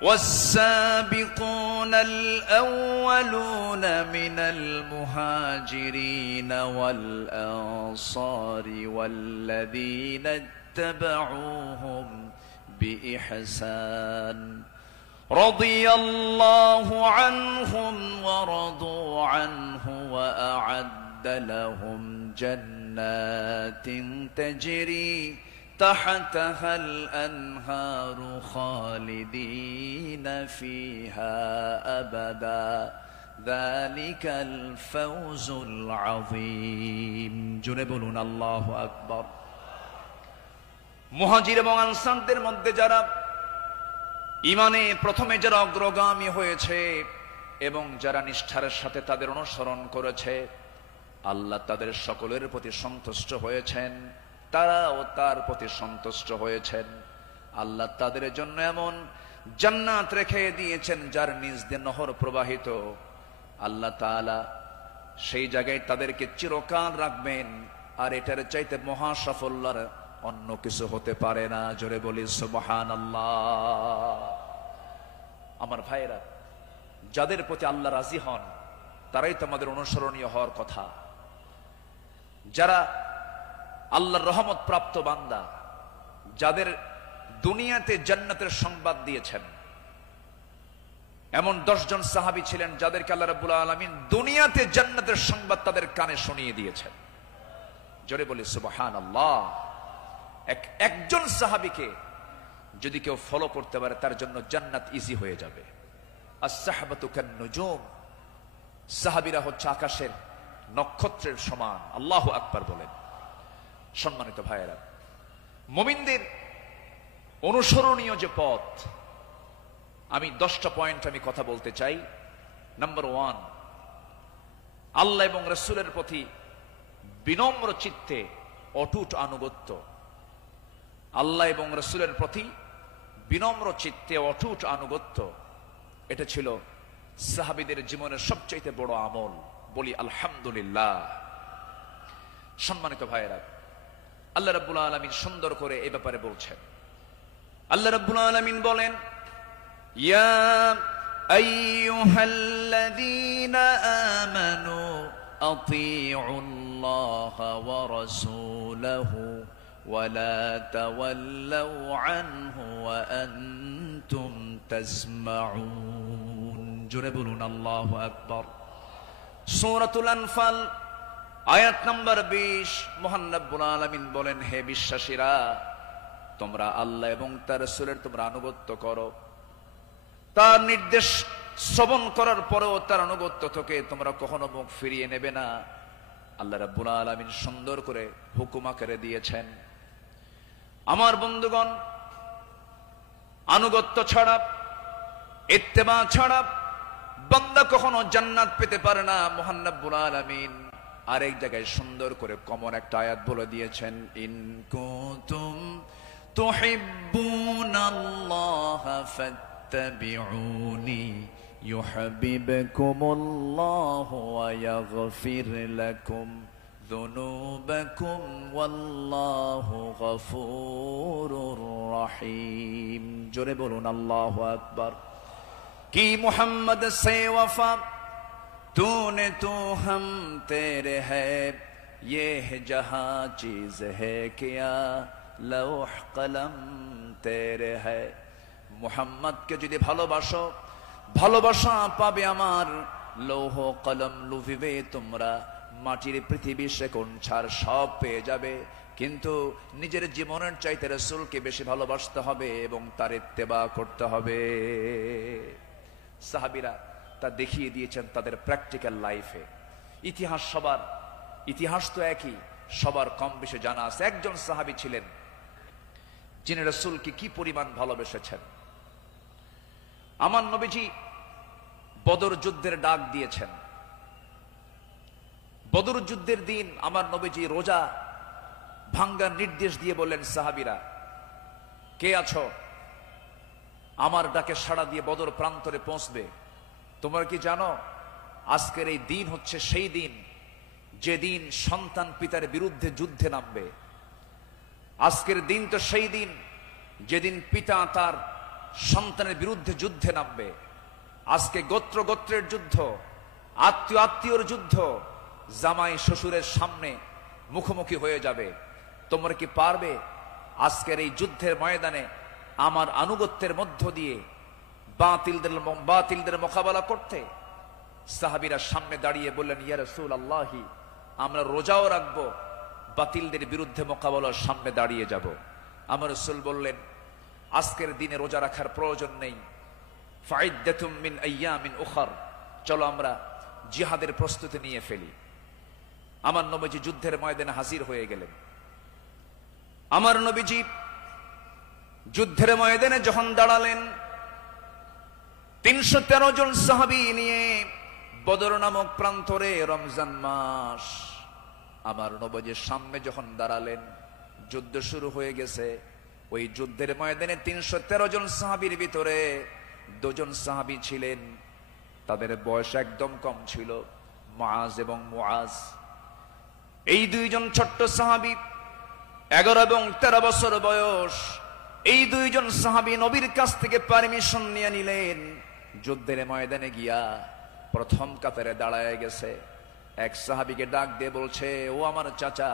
والسابقون الأولون من المهاجرين والأنصار والذين اتبعوهم بإحسان رضي الله عنهم ورضوا عنه وأعد لهم جنات تجري تحتها الأنهار خالدين فيها أبدا ذلك الفوز العظيم جنبون الله أكبر মুহাজির এবং আনসারদের মধ্যে যারা ঈমানে প্রথমে যারা অগ্রগামী হয়েছে এবং যারা নিষ্ঠার সাথে তাদের অনুসরণ করেছে, আল্লাহ তাদের সকলের প্রতি সন্তুষ্ট হয়েছেন, তারাও তার প্রতি সন্তুষ্ট হয়েছেন। আল্লাহ তাদের জন্য এমন জান্নাত রেখে দিয়েছেন যার নিচ দিয়ে নহর প্রবাহিত। আল্লাহ তাআলা সেই জায়গায় তাদেরকে চিরকাল রাখবেন, আর এটার চাইতে মহা সাফল্যের অন্য কিছু হতে পারে না। জোরে বলি সুবহানাল্লাহ। আমার ভাইরা, যাদের প্রতি আল্লাহ রাজি হন তারাই তো আমাদের অনুসরণীয় হওয়ার কথা। যারা আল্লাহর রহমত প্রাপ্ত বান্দা, যাদের দুনিয়াতে জান্নাতের সংবাদ দিয়েছেন, এমন 10 জন সাহাবী ছিলেন যাদেরকে আল্লাহ রাব্বুল আলামিন দুনিয়াতে জান্নাতের সংবাদ তাদের কানে শুনিয়ে দিয়েছেন। জোরে বলি সুবহানাল্লাহ। একজন সাহাবীকে যদি কেউ ফলো করতে পারে তার জন্য জান্নাত ইজি হয়ে যাবে। আস-সাহবাতু কান-নুজুম, সাহাবীরা হচ্ছে আকাশের নক্ষত্রের সমান। আল্লাহু আকবার বলেন। সম্মানিত ভাইয়েরা, মুমিনদের অনুসরণীয় যে পথ, আমি 10টা পয়েন্ট আমি কথা বলতে চাই। নাম্বার 1, আল্লাহ এবং রাসূলের প্রতি বিনম্র চিত্তে অটুট আনুগত্য। আল্লাহ এবং রাসূলের প্রতি বিনম্র চিত্তে অটুট আনুগত্য, এটা ছিল সাহাবীদের জীবনের সবচেয়ে বড় আমল। বলি আলহামদুলিল্লাহ। সম্মানিত ভাইয়েরা, আল্লাহ রাব্বুল আলামিন সুন্দর করে এই ব্যাপারে বলছেন। আল্লাহ রাব্বুল আলামিন বলেন, ইয়া আইয়ুহাল্লাযীনা আমানু আতিউল্লাহা ওয়া রাসূলাহু ওয়া লা তাওয়াল্লাউ আনহু ওয়া আনতুম তাসমাউন। জোরে বলুন আল্লাহু আকবার। সূরাতুল আনফাল আয়াত নাম্বার 20, মহান রব্বুল আলামিন বলেন, হে বিশ্বাসীরা, তোমরা আল্লাহ এবং তার রাসূলের তোমরা আনুগত্য করো। তার নির্দেশ শ্রবণ করার পরেও তার আনুগত্য থেকে তোমরা কখনো মুখ ফিরিয়ে নেবে না। আল্লাহ রাব্বুল আলামিন সুন্দর করে হুকুম আকারে দিয়েছেন। আমার বন্ধুগণ, আনুগত্য ছাড়া, ইত্তেবা ছাড়া বান্দা কখনো জান্নাত পেতে পারে না। মহান রব্বুল আলামিন আরেক জায়গায় সুন্দর করে কমন একটা আয়াত বলে দিয়েছেন, ইন কুনতুম তুহিব্বুনাল্লাহা ফাত্তাবিউনি ইউহিব্বুকুমুল্লাহু ওয়া ইয়াগফির লাকুম যুনুবাকুম ওয়াল্লাহু গফুরুর রহিম। জোরে বলুন আল্লাহু আকবার। কি মুহাম্মদ সে ওয়াফা तूने तो हम तेरे है, ये जहां चीज है क्या लौह कलम तेरे है। मुहम्मद के যদি ভালোবাসো, ভালোবাসা পাবে আমার। লৌহ কলম লুভিবে তোমরা, মাটির পৃথিবী সেকোন ছাড় সব পেয়ে যাবে, কিন্তু নিজের জীবনের চাইতে রাসূলকে বেশি ভালোবাসতে হবে এবং তার ইত্তেবা করতে হবে। সাহাবীরা তা দেখিয়ে দিয়েছেন তাদের প্র্যাকটিক্যাল লাইফে। ইতিহাস সবার, ইতিহাস তো একই, সবার কম বেশি জানা আছে। একজন সাহাবী ছিলেন যিনি রাসূলকে কি পরিমাণ ভালোবেসেছেন। আমার নবীজি বদর যুদ্ধের ডাক দিয়েছেন। বদর যুদ্ধের দিন আমার নবীজি রোজা ভাঙ্গার নির্দেশ দিয়ে বললেন, সাহাবীরা কে আছো, আমার ডাকে সাড়া দিয়ে বদর প্রান্তরে পৌঁছবে। তোমরা কি জানো আজকের এই দিন হচ্ছে সেই দিন যেদিন সন্তান পিতার বিরুদ্ধে যুদ্ধে নামবে। আজকের দিন তো সেই দিন যেদিন পিতা তার সন্তানের বিরুদ্ধে যুদ্ধে নামবে। আজকে গোত্র গোত্রের যুদ্ধ, আত্মীয় আত্মীয়র যুদ্ধ, জামাই শ্বশুরের সামনে মুখোমুখি হয়ে যাবে। তোমরা কি পারবে আজকের এই যুদ্ধের ময়দানে আমার আনুগত্যের মধ্য দিয়ে বাতিলদের মোকাবেলা করতে? সাহাবীরা সামনে দাঁড়িয়ে বললেন, ইয়া রাসূলুল্লাহি, আমরা রোজাও রাখবো, বাতিলদের বিরুদ্ধে মোকাবেলার সামনে দাঁড়িয়ে যাব। আমার রাসূল বললেন, আজকের দিনে রোজা রাখার প্রয়োজন নেই, ফাইদ্দাতুম মিন আইয়ামিন উখর, চলো আমরা জিহাদের প্রস্তুতি নিয়ে ফেলি। আমার নবীজি যুদ্ধের ময়দানে হাজির হয়ে গেলেন। আমার নবীজি যুদ্ধের ময়দানে যখন দাঁড়ালেন, 313 জন সাহাবী নিয়ে বদর নামক প্রান্তরে, রমজান মাস, আমার নবীজির সামনে যখন দাঁড়ালেন, যুদ্ধ শুরু হয়ে গেছে। ওই যুদ্ধের ময়দানে 313 জন সাহাবীর ভিতরে 2 জন সাহাবী ছিলেন, তাদের বয়স একদম কম ছিল, মুআজ এবং মুআজ। এই 2 জন ছোট্ট সাহাবী, 11 এবং 13 বছর বয়স। এই 2 জন সাহাবী নবীর কাছ থেকে পারমিশন নিয়ে নিলেন, যুদ্ধের ময়দানে গিয়া প্রথম কাতারে দাঁড়ায় গেছে। এক সাহাবীকে ডাক দিয়ে বলছে, ও আমার চাচা,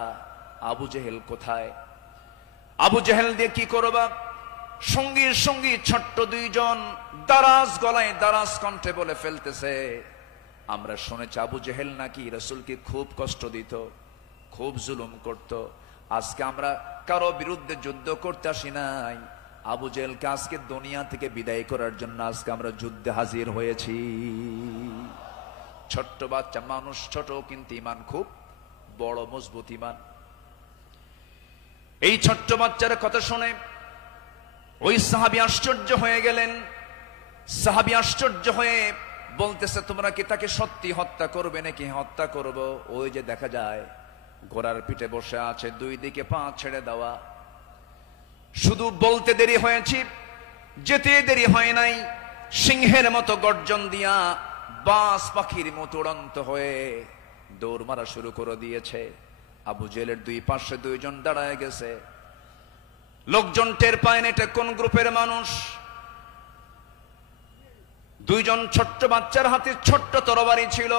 আবু জেহেল কোথায়? আবু জেহেল দিয়ে কি করবা? সঙ্গী সঙ্গী ছোট্ট 2 জন দারাজ গলায় দারাজ কণ্ঠে বলে ফেলতেছে, আমরা শুনেছি আবু জেহেল নাকি রাসূলকে খুব কষ্ট দিত, খুব জুলুম করত। আজকে আমরা কারো বিরুদ্ধে যুদ্ধ করতে আসি নাই, আবু জেহেলকে আজকে দুনিয়া থেকে বিদায় করার জন্য আজকে আমরা যুদ্ধে হাজির হয়েছি। ছোট্ট বাচ্চা মানুষ, ছোট কিন্তু ঈমান খুব বড়, মজবুত ঈমান। এই ছোট্ট বাচ্চার কথা শুনে ওই সাহাবী আশ্চর্য হয়ে গেলেন। সাহাবী আশ্চর্য হয়ে বলতেছে, তোমরা কি তাকে সত্যি হত্যা করবে নাকি? হত্যা করব। ওই যে দেখা যায় ঘোড়ার পিঠে বসে আছে, 2 দিকে পা ছেড়ে দেওয়া। শুধু বলতে দেরি হয়েছে, যেতে দেরি হয় নাই। সিংহের মতো গর্জন দিয়া বাস পাখির মতো উড়ন্ত হয়ে দৌড় মারা শুরু করে দিয়েছে। আবু জেহেলের 2 পাশে 2 জন দাঁড়ায় গেছে। লোকজন টের পায় না এটা কোন গ্রুপের মানুষ। 2 জন ছোট্ট বাচ্চার হাতে ছোট্ট তরবারি ছিল,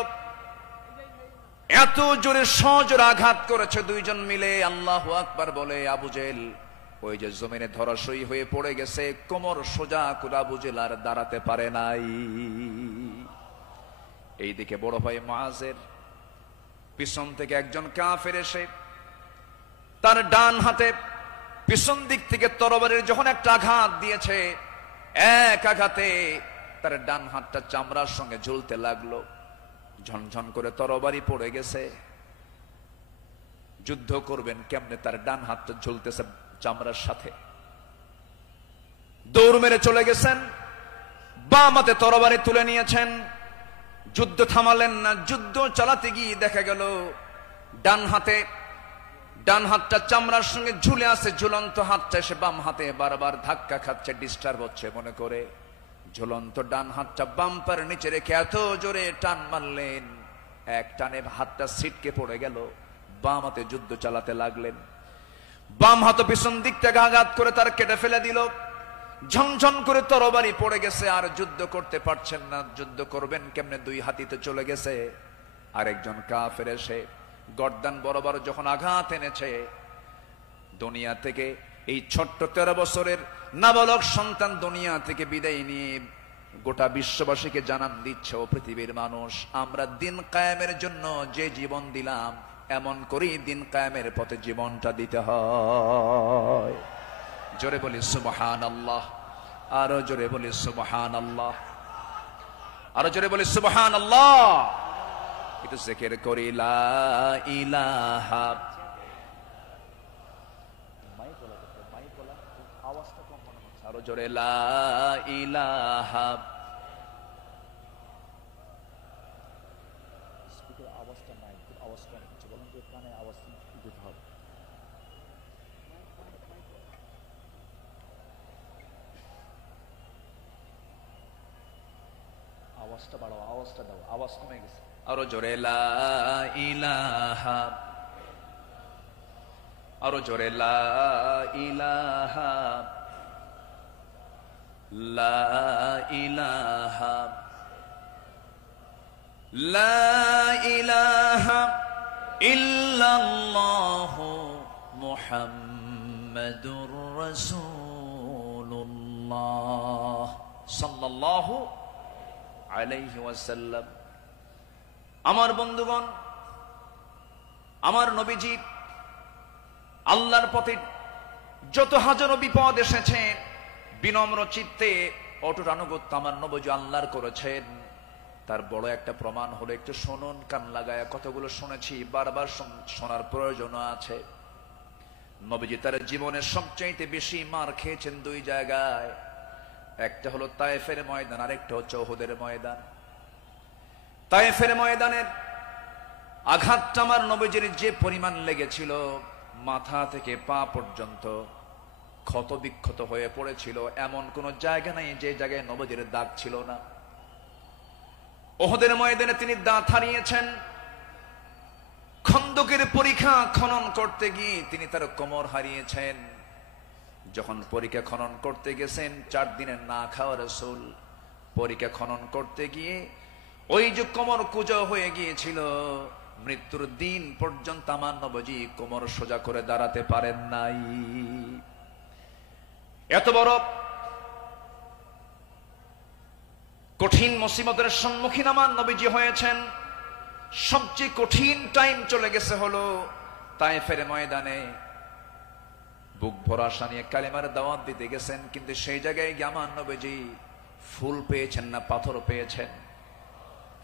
এত জোরে সজোরে আঘাত করেছে 2 জন মিলে। আল্লাহু আকবার বলে আবু জেহেল ওই যে জমিনে ধরাশয়ী হয়ে পড়ে গেছে, কোমর সোজা করে আবু জেহেল আর দাঁড়াতে পারে নাই। এইদিকে বড় ভাই মুআজের পিছন থেকে একজন কাফের এসে তার ডান হাতে পিছন দিক থেকে তরবারির যখন একটা আঘাত দিয়েছে, এক আঘাতে তার ডান হাতটা চামড়ার সঙ্গে ঝুলতে লাগলো। ঝনঝন করে তরবারি পড়ে গেছে। যুদ্ধ করবেন কেমনে? তার ডান হাতটা ঝুলতেছে চামড়ার সাথে। দৌড় মেরে চলে গেছেন, বাম হাতে তরবারি তুলে নিয়েছেন। যুদ্ধ থামালেন না। যুদ্ধ চালাতে গিয়ে দেখা গেল ডান হাতটা চামড়ার সঙ্গে ঝুলে আছে, ঝুলন্ত হাতটা এসে বাম হাতে বারবার ধাক্কা খাচ্ছে, ডিস্টার্ব হচ্ছে মনে করে ঝুলন্ত ডান হাতটা বাম্পার নিচে রেখে এত জোরে টান মারলেন, এক টানে হাতটা ছিটকে পড়ে গেল। বাম হাতে যুদ্ধ চালাতে লাগলেন। বাম হাত পিছন দিক থেকে আঘাত করে তার কেটে ফেলে দিল। ঝনঝন করে তরবারি পড়ে গেছে, আর যুদ্ধ করতে পারছেন না। যুদ্ধ করবেন কেমনে? 2 হাতিতে চলে গেছে। আরেকজন কাফের এসে গর্দান বরাবর যখন আঘাত এনেছে, দুনিয়া থেকে এই ছোট্ট 13 বছরের নাবালক সন্তান দুনিয়া থেকে বিদায় নিয়ে গোটা বিশ্ববাসীকে জানান দিচ্ছে, ও পৃথিবীর মানুষ, আমরা দিন কায়েমের জন্য যে জীবন দিলাম, এমন করেই দিন কায়েমের পথে জীবনটা দিতে হয়। জোরে বলি সুবহানাল্লাহ, আরো জোরে বলি সুবহানাল্লাহ, আরো জোরে বলি সুবহানাল্লাহ। একটু জিকির করি লা ইলাহা, আওয়াজটা কম মনে হচ্ছে, আরো জোরে লা ইলাহা। আওয়াজটা নাই, আওয়াজ কম হচ্ছে, বলেন তো কানে আওয়াজ দিতে হবে। আওয়াজটা বাড়াও, আওয়াজটা দাও, আওয়াজ কমে গেছে। আরো জোরে লা ইলাহা, আরো জোরে লা ইলাহা লা ইলাহা লা ইলাহা ইল্লাল্লাহু মুহাম্মাদুর রাসূলুল্লাহ সাল্লাল্লাহু আলাইহি ওয়াসাল্লাম। আমার বন্ধুগণ, আমার নবীজি আল্লাহর পথে যত হাজারো বিপদ এসেছে, বিনম্র চিত্তে অটুট আনুগত্য আমার নবীজি আল্লাহর করেছেন। তার বড় একটা প্রমাণ হলো, একটু শুনুন, কান লাগায়া কতগুলো শুনেছি, বারবার শোনার প্রয়োজন আছে। নবীজি তার জীবনের সবচাইতে বেশি মার খেয়েছেন দুই জায়গায়, একটা হলো তায়েফের ময়দান, আরেকটা হচ্ছে উহুদের ময়দান। তায়েফের ময়দানের আঘাতটা আমার নবীজির যে পরিমাণ লেগেছিল, মাথা থেকে পা পর্যন্ত ক্ষত বিক্ষত হয়ে পড়েছিল, এমন কোন জায়গা নাই যে জায়গায় নবীজির দাগ ছিল না। উহুদের ময়দানে তিনি দাঁত হারিয়েছেন। খন্দকের পরীক্ষা খনন করতে গিয়ে তিনি তার কোমর হারিয়েছেন। যখন পরীক্ষা খনন করতে গেছেন, 4 দিনের না খাওয়া রাসূল পরীক্ষা খনন করতে গিয়ে ওই যে কোমর কুঁজো হয়ে গিয়েছিল, মৃত্যুর দিন পর্যন্ত আমার নবীজি কোমর সোজা করে দাঁড়াতে পারেন নাই। এত বড় কঠিন মুসিবতের সম্মুখীন আমার নবীজি হয়েছেন। সবচেয়ে কঠিন টাইম চলে গেছে হলো তায়েফের ময়দানে। বুক ভরা আশা নিয়ে কালেমার দাওয়াত দিতে গেছেন, কিন্তু সেই জায়গায় গিয়ে আমার নবীজি ফুল পেয়েছেন না পাথর পেয়েছেন?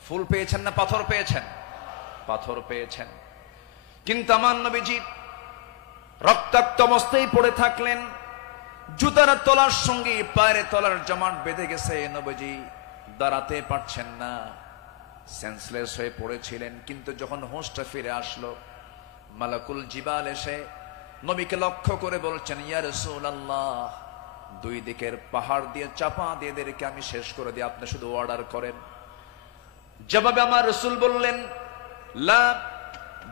ফুল পেয়েছেন না পাথর পেয়েছেন? পাথর পেয়েছেন। কিন্তু আমার নবীজি রক্তাক্ত অবস্থায় পড়ে থাকলেন। জুতার তলার সঙ্গে পায়ের তলার জমাট বেঁধে গেছে, নবীজি দাঁড়াতে পারছেন না, সেন্সলেস হয়ে পড়েছিলেন। কিন্তু যখন হোশটা ফিরে আসলো, মালাকুল জিবাল এসে নবীকে লক্ষ্য করে বলছেন, ইয়া রাসূলুল্লাহ, দুই দিকের পাহাড় দিয়ে চাপা দিয়ে এদেরকে আমি শেষ করে দিই, আপনি শুধু অর্ডার করেন। জবাবে আমার রাসূল বললেন, লা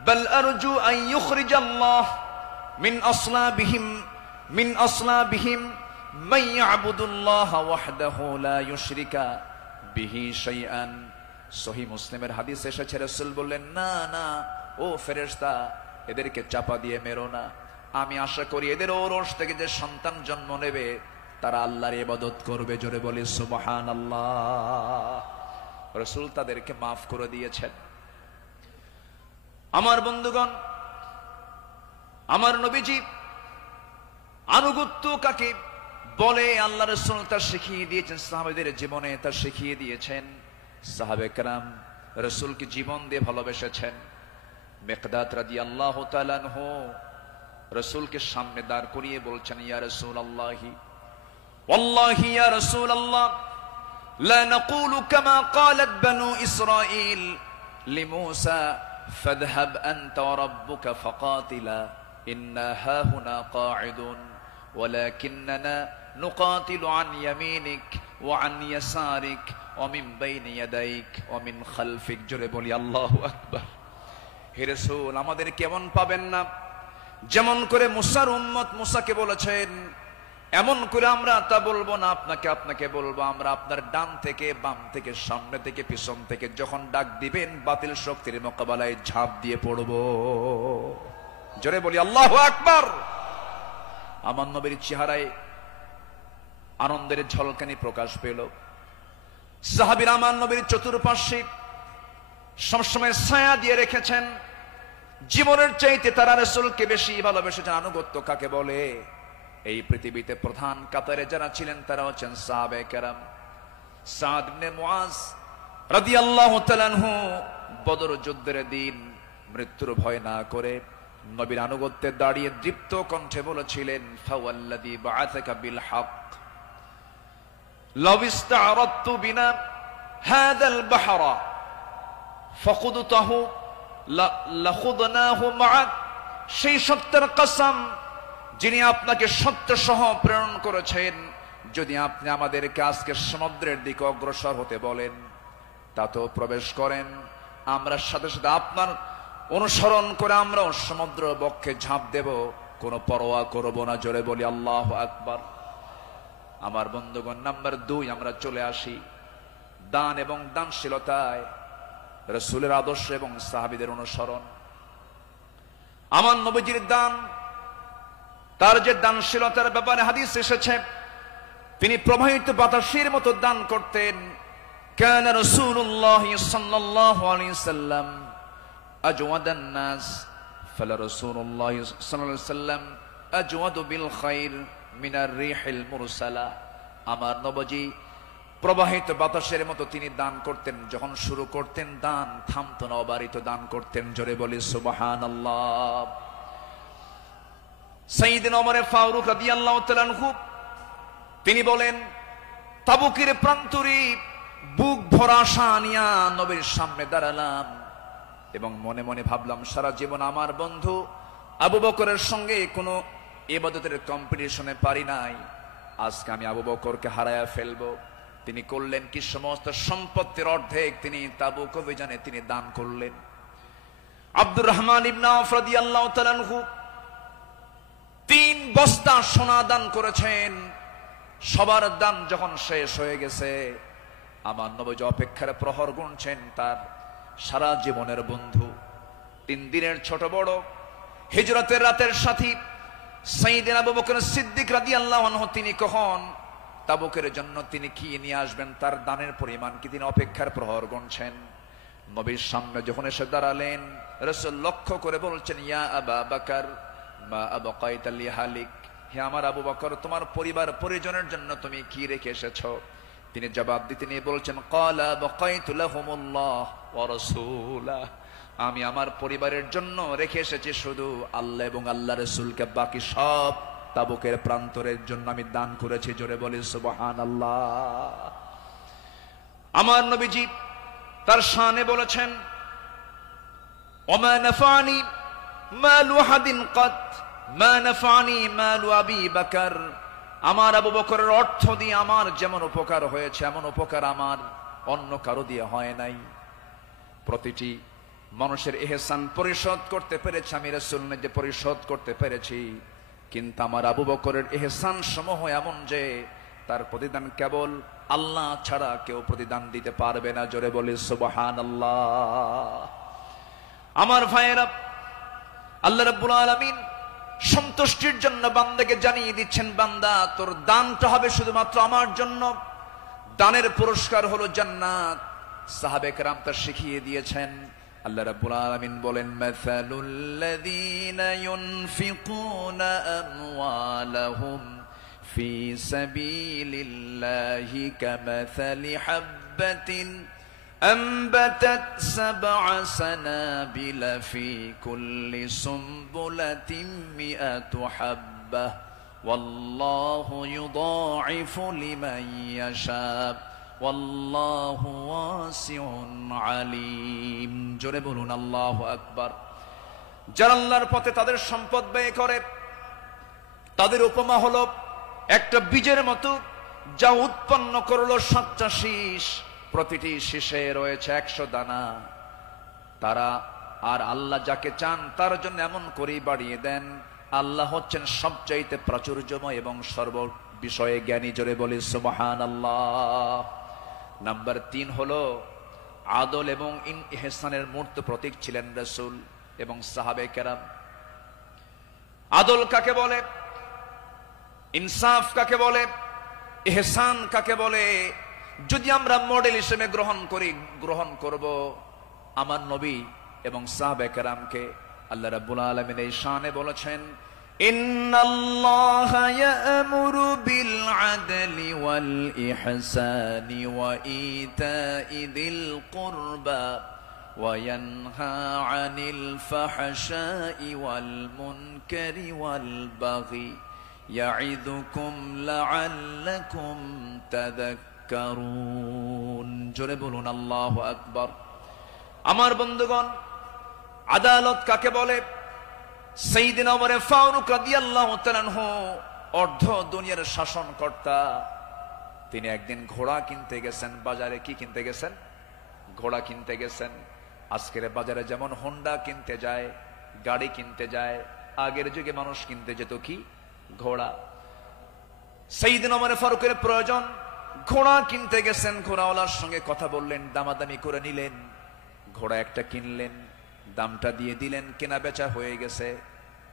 বাল আরজু আন ইউখরিজাল্লাহ মিন আসলাবিহিম মান ইয়াবুদুল্লাহ ওয়াহদাহু লা ইউশরিকা বিহি শাইআন। সহিহ মুসলিমের হাদিস এসেছে, রাসূল বললেন, না না ও ফেরেশতা, এদেরকে চাপা দিয়ে মেরো না। আমি আশা করি এদের ওরস থেকে যে সন্তান জন্ম নেবে তারা আল্লাহর ইবাদত করবে। জোরে বলি সুবহানাল্লাহ। রাসূল তাদেরকে মাফ করে দিয়েছেন। আমার বন্ধুগণ, আমার নবীজি আনুগত্য কাকে বলে আল্লাহ রাসূল তা শিখিয়ে দিয়েছেন, সাহাবাদের জীবনে তা শিখিয়ে দিয়েছেন। সাহাবে কেরাম রাসূলকে জীবন দিয়ে ভালোবেসেছেন। মিকদাদ রাদিয়াল্লাহু তাআলা আনহু রাসূলকে সামনে দাঁড় করিয়ে বলছেন, ইয়া রাসূলুল্লাহি ওয়াল্লাহি ইয়া রাসূলুল্লাহ লা নাকুলু কামা ক্বালাত বানু ইসরাঈল লিমূসা ফাযহাব আনতা ওয়া রাব্বুকা ফাকাতিলা ইন্না হাহুনা কাঈদুন ওয়ালাকিন্নানা নুকাতিলু আন ইয়ামিনিক ওয়া আন ইয়াসারিক ওয়া মিন বাইনি ইয়াদাইক ওয়া মিন খালফিক। জোরে বলি আল্লাহু আকবার। হে রাসূল, আমাদের কেমন পাবেন না, যেমন করে মুসার উম্মত মুসাকে বলেছেন, এমন করে আমরা তা বলবো না, আপনাকে বলবো। আমরা আপনার ডান থেকে বাম থেকে সামনে থেকে পিছন থেকে যখন ডাক দিবেন বাতিল শক্তির মোকাবেলায় ঝাঁপ দিয়ে পড়ব। জোরে বলি আল্লাহু আকবার। আমার নবীর চেহারায় আনন্দের ঝলকানি প্রকাশ পেল। সাহাবীরা আমার নবীর চতুর্পার্শ্বে সবসময় ছায়া দিয়ে রেখেছেন। জীবনের চাইতে তারা রাসূলকে বেশি ভালোবেসেছেন। আনুগত্য কাকে বলে? এই পৃথিবীতে প্রধান কাতারে যারা ছিলেন তারা হচ্ছেন সাহাবে কেরাম। সাদ ইবনে মুআজ রাদিয়াল্লাহু তাআলা আনহু বদর যুদ্ধের দিন মৃত্যুর ভয় না করে নবীর আনুগত্যে দাঁড়িয়ে দীপ্ত কণ্ঠে বলেছিলেন, ফাওয়াল্লাযী বাআসাকা বিল হক লাউ ইসতা'রাদতু বিনা হাযাল বাহরা ফাকুদতাহু লাখুদনাহু মা'আক। সেই সত্যের কসম যিনি আপনাকে সত্য সহ প্রেরণ করেছেন, যদি আপনি আমাদেরকে আজকে সমুদ্রের দিকে অগ্রসর হতে বলেন তাতেও প্রবেশ করেন, আমরা সাথে সাথে আপনার অনুসরণ করে আমরাও সমুদ্র বক্ষে ঝাঁপ দেব, কোনো পরোয়া করব না। জোরে বলি আল্লাহু আকবার। আমার বন্ধুগণ, নাম্বার 2 আমরা চলে আসি দান এবং দানশীলতায় রাসূলের আদর্শ এবং সাহাবীদের অনুসরণ। আমার নবীজির দান, তার যে দানশীলতার ব্যাপারে হাদিস এসেছে, তিনি প্রবাহিত বাতাসের মতো দান করতেন। কান রাসূলুল্লাহ সাল্লাল্লাহু আলাইহি সাল্লাম আজওয়াদান নাস, ফালা রাসূলুল্লাহ সাল্লাল্লাহু আলাইহি সাল্লাম আজওয়াদু বিল খাইর মিনার রিহিল মুরসালা। আমার নবীজি প্রবাহিত বাতাসের মতো তিনি দান করতেন। যখন শুরু করতেন দান থামতো না, অবারিত দান করতেন। জোরে বলি সুবহানাল্লাহ। সাইয়েদনা ওমর ফারুক রাদিয়াল্লাহু তাআলা আনহু তিনি বলেন, তাবুকের প্রান্তরে বুক ভরা আশা নিয়া নবীর সামনে দাঁড়ালাম এবং মনে মনে ভাবলাম, সারা জীবন আমার বন্ধু আবু বকরের সঙ্গে কোনো ইবাদতের কম্পিটিশনে পারি নাই, আজকে আমি আবু বকরকে হারায়া ফেলবো। তিনি করলেন কি, সমস্ত সম্পত্তির অর্ধেক তিনি তাবুক অভিযানে তিনি দান করলেন। আব্দুর রহমান ইবনে আওফ রাদিয়াল্লাহু তাআলা আনহু 3 বস্তা সোনা দান করেছেন। সবার দান যখন শেষ হয়ে গেছে, আমার নবী অপেক্ষার প্রহর গুনছেন তার সারা জীবনের বন্ধু, 3 দিনের ছোট বড় হিজরতের রাতের সাথী সাইয়েদনা আবু বকর সিদ্দিক রাদিয়াল্লাহু আনহু তিনি কখন তাবুকের জন্য তিনি কি নিয়ে আসবেন, তার দানের পরিমাণ কি, তিনি অপেক্ষার প্রহর গুনছেন। নবীর সামনে যখন এসে দাঁড়ালেন, রাসূল লক্ষ্য করে বলছেন, ইয়া আবা বকর মা আবকাইতা লিহালিক, হে আমার আবু বকর, তোমার পরিবার পরিজনের জন্য তুমি কি রেখে এসেছো? তিনি জবাব দিতে নিয়ে বলছেন, ক্বালা বাকাইতু লাহুমুল্লাহ ওয়া রাসূলা, আমি আমার পরিবারের জন্য রেখে এসেছি শুধু আল্লাহ এবং আল্লাহ রাসূলকে, বাকি সব তাবুকের প্রান্তরের জন্য আমি দান করেছি। জোরে বলি সুবহানাল্লাহ। আমার নবীজি তার শানে বলেছেন, ওমা নাফানি মালু হাদিন কাত মা নাফানি মালু আবি বকর, আমার আবু বকরের অর্থ দিয়ে আমার যেমন উপকার হয়েছে, এমন উপকার আমার অন্য কারো দিয়ে হয় নাই। প্রতিটি মানুষের ইহসান পরিশোধ করতে পেরেছি আমি, রাসূল নিজে পরিশোধ করতে পেরেছি, কিন্তু আমার আবু বকরের ইহসান সমূহ এমন যে তার প্রতিদান কেবল আল্লাহ ছাড়া কেউ প্রতিদান দিতে পারবে না। জোরে বলি সুবহানাল্লাহ। আমার ভাইয়েরা, আল্লাহ রাব্বুল আলামিন সন্তুষ্টির জন্য বান্দাকে জানিয়ে দিচ্ছেন, বান্দা তোর দানটা হবে শুধুমাত্র আমার জন্য, দানের পুরস্কার হলো জান্নাত। সাহাবে কেরাম তা শিখিয়ে দিয়েছেন। আল্লাহ রাব্বুল আলামিন বলেন, মাসালুল লাযীনা ইউনফিকুনা আমওয়ালাহুম ফি সাবিলিল্লাহি কামাসালি হাববাতিন أنبتت 7 سنابل في كل سنبلة 100 حبة والله يضاعف لمن يشاء والله واسع عليم। জোরে বলুন আল্লাহু আকবার। যারা আল্লাহর পথে তাদের সম্পদ ব্যয় করে, তাদের উপমা হলো একটা বীজের মতো, যা উৎপন্ন করলো 7টা শীষ, প্রতিটি শীষে রয়েছে 100 দানা। তারা আর আল্লাহ যাকে চান তার জন্য এমন করেই বাড়িয়ে দেন। আল্লাহ হচ্ছেন সবচাইতে প্রাচুর্যময় এবং সর্ব বিষয়ে জ্ঞানী। জোরে বলি সুবহানাল্লাহ। নাম্বার 3 হলো আদল এবং ইহসানের মূর্ত প্রতীক ছিলেন রাসূল এবং সাহাবে কেরাম। আদল কাকে বলে, ইনসাফ কাকে বলে, ইহসান কাকে বলে, যদি আমরা মডেল হিসেবে গ্রহণ করব আমার নবী এবং সাহাবে কেরামকে। আল্লাহ রাব্বুল আলামিন এই শানে বলেছেন, ইন্নাল্লাহা ইয়া'মুরু বিল আদলি ওয়াল ইহসানি ওয়া ইতা'i যিল কুরবা ওয়া ইয়ানহা আনিল ফাহশাই ওয়াল মুনকারি ওয়াল বাগি ইয়া'iদুকুম লা'আল্লাকুম তাযাক্কারুন। জোরে বলুন আল্লাহু আকবার। আমার বন্ধুগণ, আদালত কাকে বলে? সাইয়েদনা ওমর ফারুক রাদিয়াল্লাহু তাআলা আনহু অর্ধ দুনিয়ার শাসনকর্তা, তিনি একদিন ঘোড়া কিনতে গেছেন বাজারে। কি কিনতে গেছেন? ঘোড়া কিনতে গেছেন। আজকের বাজারে যেমন হোন্ডা কিনতে যায়, গাড়ি কিনতে যায়, আগের যুগে মানুষ কিনতে যেত কি? ঘোড়া। সাইয়েদনা ওমর ফারুকের প্রয়োজন, ঘোড়া কিনতে গেছেন, ঘোড়াওয়ালার সঙ্গে কথা বললেন, দামাদামি করে নিলেন, ঘোড়া একটা কিনলেন, দামটা দিয়ে দিলেন, কেনা বেচা হয়ে গেছে,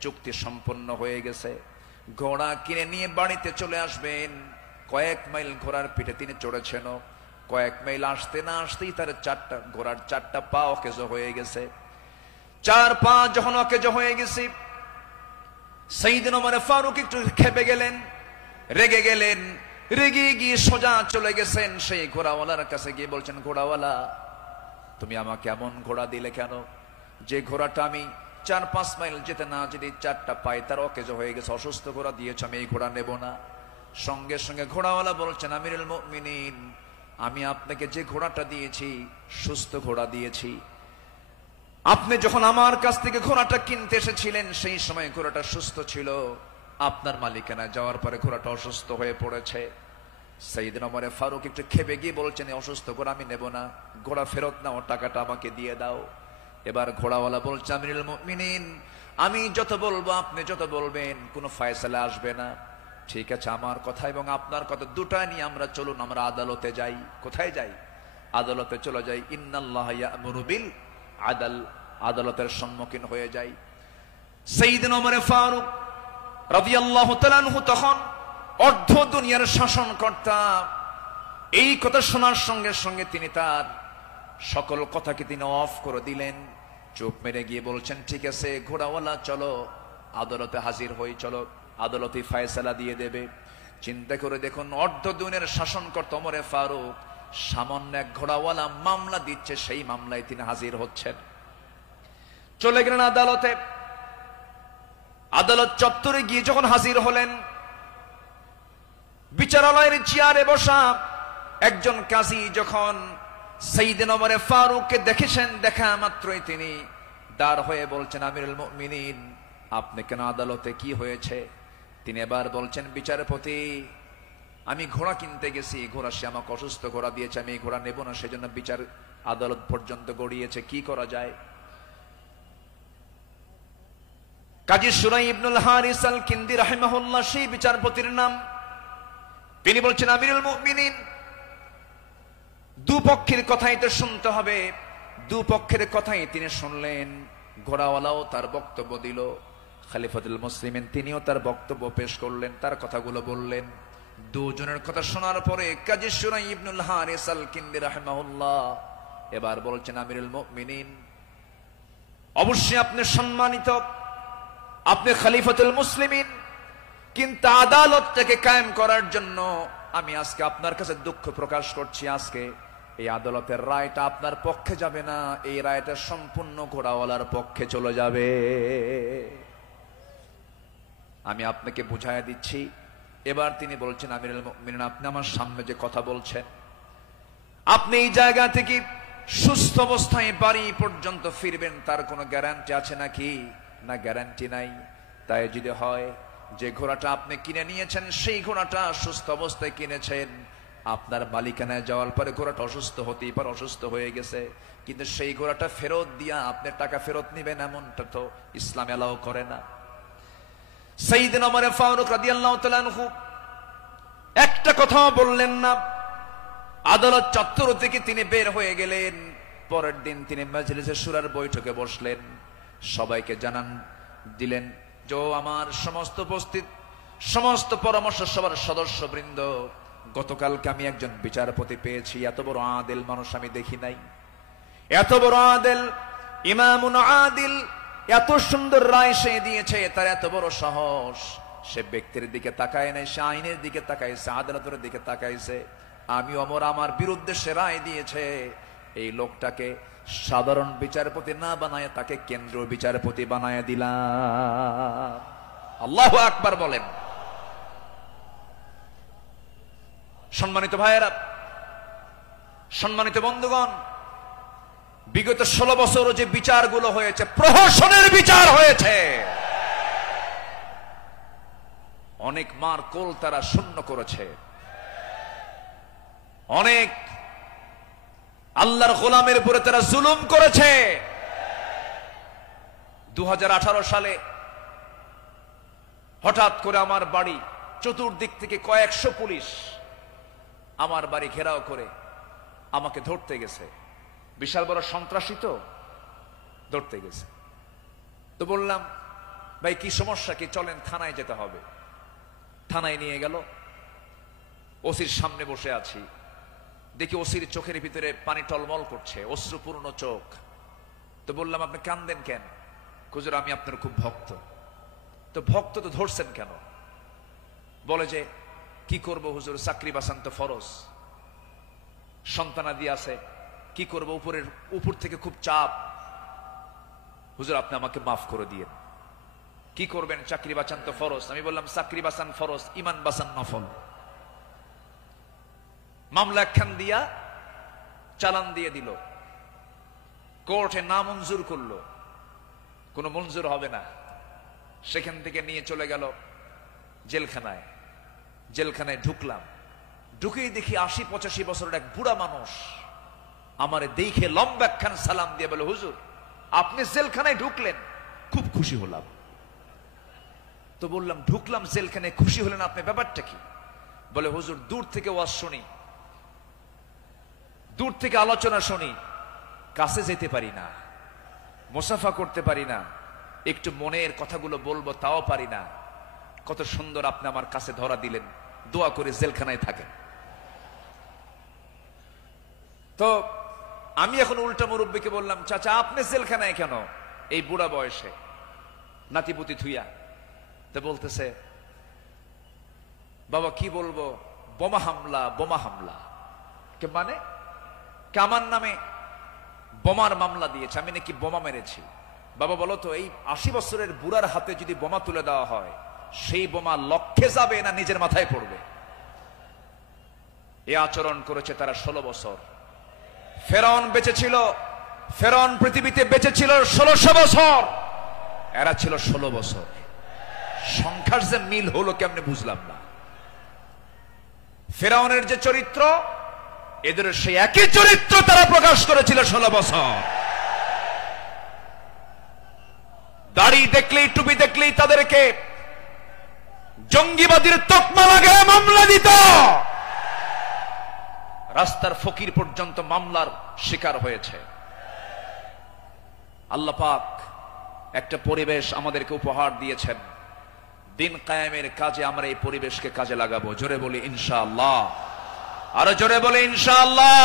চুক্তি সম্পন্ন হয়ে গেছে। ঘোড়া কিনে নিয়ে বাড়িতে চলে আসবেন। কয়েক মাইল ঘোড়ার পিঠে তিনি চড়েছেন, কয়েক মাইল আসতে না আসতেই তার ঘোড়ার চারটা পা অকেজো হয়ে গেছে। 4 পা যখন অকেজো হয়ে গেছে, সাইয়েদনা ওমর ফারুক একটু খেপে গেলেন, রেগে গেলেন। রেগে গিয়ে সোজা চলে গেছেন সেই ঘোড়াওয়ালার কাছে, গিয়ে বলছেন, ঘোড়াওয়ালা, তুমি আমাকে এমন ঘোড়া দিলে কেন? যে ঘোড়াটা আমি 4-5 মাইল যেতে না যেতে 4টা পায়ে তার অকেজো হয়ে গেছে, অসুস্থ ঘোড়া দিয়েছ, আমি এই ঘোড়া নেব না। সঙ্গে সঙ্গে ঘোড়াওয়ালা বলছেন, আমিরুল মুমিনিন, আমি আপনাকে যে ঘোড়াটা দিয়েছি সুস্থ ঘোড়া দিয়েছি। আপনি যখন আমার কাছ থেকে ঘোড়াটা কিনতে এসেছিলেন সেই সময় ঘোড়াটা সুস্থ ছিল, আপনার মালিকানায় যাওয়ার পরে ঘোড়াটা অসুস্থ হয়ে পড়েছে। সাইয়েদনা ওমর ফারুক একটু খেপে গিয়ে বলছেন, অসুস্থ ঘোড়া আমি নেব না, ঘোড়া ফেরত নাও, টাকাটা আমাকে দিয়ে দাও। এবার ঘোড়াওয়ালা বলছে, আমিরুল মুমিনিন, আমি যত বলবো, আপনি যত বলবেন, কোনো ফয়সালা আসবে না। ঠিক আছে, আমার কথা এবং আপনার কথা দুটা নিয়ে আমরা চলুন, আমরা আদালতে যাই। কোথায় যাই? আদালতে চলে যাই। ইন্নাল্লাহা ইয়া'মুরু বিল আদল, আদালতের সম্মুখীন হয়ে যাই। সাইয়েদনা ওমর ফারুক রাদিয়াল্লাহু তাআলা আনহু তখন অর্ধ দুনিয়ার শাসনকর্তা। এই কথা শোনার সঙ্গে সঙ্গে তিনি তার সকল কথাকে তিনি অফ করে দিলেন, চুপ মেরে গিয়ে বলছেন, ঠিক আছে ঘোড়াওয়ালা, চলো আদালতে হাজির হই, চলো আদালতে ফয়সালা দিয়ে দেবে। চিন্তা করে দেখুন, অর্ধ দুনিয়ার শাসনকর্তা ওমর ফারুক সামান্য এক ঘোড়াওয়ালা মামলা দিচ্ছে, সেই মামলায় তিনি হাজির হচ্ছেন। চলে গেলেন আদালতে। আদালত চত্বরে গিয়ে যখন হাজির হলেন, বিচারালয়ের চেয়ারে বসা একজন কাজী যখন সাইয়েদনা ওমর ফারুককে দেখেছেন, দেখা মাত্রই তিনি দাঁড় হয়ে বলছেন, আমিরুল মুমিনিন, আপনি কেন আদালতে, কি হয়েছে? তিনি এবার বলছেন, বিচারপতি, আমি ঘোড়া কিনতে গেছি, ঘোড়া সে আমাকে অসুস্থ ঘোড়া দিয়েছে, আমি এই ঘোড়া নেব না, সেজন্য বিচার আদালত পর্যন্ত গড়িয়েছে, কি করা যায়? কাজী সুরাই ইবনুল হারিস আল কিন্দি রাহিমাহুল্লাহ সেই বিচারপতির নাম। তিনি বলছেন, আমিরুল মুমিনিন, দুপক্ষের কথাই তো শুনতে হবে। দুপক্ষের কথাই তিনি শুনলেন। ঘোড়াওয়ালাও তার বক্তব্য দিল, খলিফাতুল মুসলিমিন তিনিও তার বক্তব্য পেশ করলেন, তার কথাগুলো বললেন। দুজনের কথা শোনার পরে কাজী সুরাই ইবনুল হারিস আল কিন্দি রাহিমাহুল্লাহ এবার বলছেন, আমিরুল মুমিনিন, অবশ্যই আপনি সম্মানিত, আপনি খলিফাতুল মুসলিমিন, কিন্তু আদালতটাকে কায়েম করার জন্য আমি আজকে আপনার কাছে দুঃখ প্রকাশ করছি। আজকে এই আদালতের রায়টা আপনার পক্ষে যাবে না, এই রায়টা সম্পূর্ণ ঘোড়াওয়ালার পক্ষে চলে যাবে। আমি আপনাকে বুঝাইয়া দিচ্ছি। এবার তিনি বলছেন, আমিরুল মুমিনিন, আপনি আমার সামনে যে কথা বলছেন, আপনি এই জায়গা থেকে সুস্থ অবস্থায় বাড়ি পর্যন্ত ফিরবেন, তার কোনো গ্যারান্টি আছে নাকি? না, গ্যারান্টি নাই। তাই যদি হয় যে ঘোড়াটা আপনি কিনে নিয়েছেন, সেই ঘোড়াটা সুস্থ অবস্থায় কিনেছেন, আপনার মালিকানায় যাওয়ার পরে ঘোড়াটা অসুস্থ হতেই পারে, অসুস্থ হয়ে গেছে, কিন্তু সেই ঘোড়াটা ফেরত দিয়া আপনি টাকা ফেরত নিবেন, এমনটা তো ইসলাম এলাও করে না। সাইয়েদনা ওমর ফারুক রাদিয়াল্লাহু তাআলা আনহু একটা কথাও বললেন না। আদালত চত্বর থেকে তিনি বের হয়ে গেলেন। পরের দিন তিনি মাজলিসে শুরার বৈঠকে বসলেন, সবাইকে জানান দিলেন যে আমার সমস্ত উপস্থিত সমস্ত পরামর্শ সভার সদস্যবৃন্দ, গতকালকে আমি একজন বিচারপতি পেয়েছি, এত বড় আদিল মানুষ আমি দেখি নাই, এত বড় আদিল, ইমামুন আদিল, এত সুন্দর রায় সে দিয়েছে, তার এত বড় সাহস, সে ব্যক্তির দিকে তাকায় নাই, সে আইনের দিকে তাকাইছে, আদালতের দিকে তাকাইছে। আমি ওমর আমার বিরুদ্ধে সে রায় দিয়েছে, এই লোকটাকে সাধারণ বিচারপতি না বানায় তাকে কেন্দ্রীয় বিচারপতি বানায় দিলাম। আল্লাহু আকবার বলেন। সম্মানিত ভাইয়েরা, সম্মানিত বন্ধুগণ, বিগত 16 বছর যে বিচারগুলো হয়েছে, প্রহসনের বিচার হয়েছে, অনেক মার কোল তারা শূন্য করেছে, অনেক আল্লাহর গোলামের উপরে তারা জুলুম করেছে। 2018 সালে হঠাৎ করে আমার বাড়ি চতুর্দিক থেকে কয়েকশো পুলিশ আমার বাড়ি ঘেরাও করে আমাকে ধরতে গেছে। বিশাল বড় সন্ত্রাসী তো, ধরতে গেছে। তো বললাম, ভাই কি সমস্যা কি, চলেন থানায় যেতে হবে। থানায় নিয়ে গেল, ওসির সামনে বসে আছি, দেখি ওসির চোখের ভিতরে পানি টলমল করছে, অশ্রুপূর্ণ চোখ। তো বললাম, আপনি কান্দেন কেন? হুজুর আমি আপনার খুব ভক্ত। তো ভক্ত তো ধরছেন কেন? বলে যে কি করব হুজুর, চাকরি বাঁচান তো ফরজ, সন্তানাদি আছে, কি করব, উপর থেকে খুব চাপ। হুজুর আপনি আমাকে মাফ করে দিয়েন। কি করবেন? চাকরি বাঁচান তো ফরজ। আমি বললাম, চাকরি বাঁচান ফরজ, ইমান বাঁচান নফল। মামলা একখান দিয়া চালান দিয়ে দিল, কোর্টে না মঞ্জুর করলো, কোনো মঞ্জুর হবে না। সেখান থেকে নিয়ে চলে গেল জেলখানায়। জেলখানায় ঢুকলাম, ঢুকেই দেখি ৮০-৮৫ বছরের এক বুড়া মানুষ আমারে দেখে লম্বা একখান সালাম দিয়ে বলে, হুজুর আপনি জেলখানায় ঢুকলেন, খুব খুশি হলাম। তো বললাম, ঢুকলাম জেলখানায়, খুশি হলেন আপনি, ব্যাপারটা কি? বলে, হুজুর দূর থেকে ওয়াজ শুনি, দূর থেকে আলোচনা শুনি, কাছে যেতে পারি না, মুসাফা করতে পারি না, একটু মনের কথাগুলো বলবো তাও পারি না। কত সুন্দর আপনি আমার কাছে ধরা দিলেন, দোয়া করে জেলখানায় থাকেন। তো আমি এখন উল্টা মুরব্বীকে বললাম, চাচা আপনি জেলখানায় কেন এই বুড়া বয়সে, নাতিপুতি থুইয়া? তো বলতেছে, বাবা কি বলবো, বোমা হামলা, বোমা হামলা। কে মানে? আমার নামে বোমার মামলা দিয়েছে, আমি নাকি বোমা মেরেছি। বাবা বলো তো, এই ৮০ বছরের বুড়ার হাতে যদি বোমা তুলে দেওয়া হয়, সেই বোমা লক্ষ্যে যাবে না নিজের মাথায় পড়বে? এ আচরণ করেছে তারা ১৬ বছর। ফেরাউন বেঁচে ছিল, ফেরাউন পৃথিবীতে বেঁচে ছিল ১৬০০ বছর, এরা ছিল ১৬ বছর। সংখ্যার যে মিল হলো কেমনে বুঝলাম না। ফেরাউনের যে চরিত্র, এদের সেই একই চরিত্র তারা প্রকাশ করেছিল ১৬ বছর। দাড়ি দেখলেই, টুপি দেখলেই তাদেরকে জঙ্গিবাদীর তকমা লাগায় মামলা দিত। রাস্তার ফকির পর্যন্ত মামলার শিকার হয়েছে। আল্লাহ পাক একটা পরিবেশ আমাদেরকে উপহার দিয়েছেন, দিন কায়েমের কাজে আমরা এই পরিবেশকে কাজে লাগাবো। জোরে বলি ইনশাআল্লাহ, আরো জোরে বলি ইনশাআল্লাহ।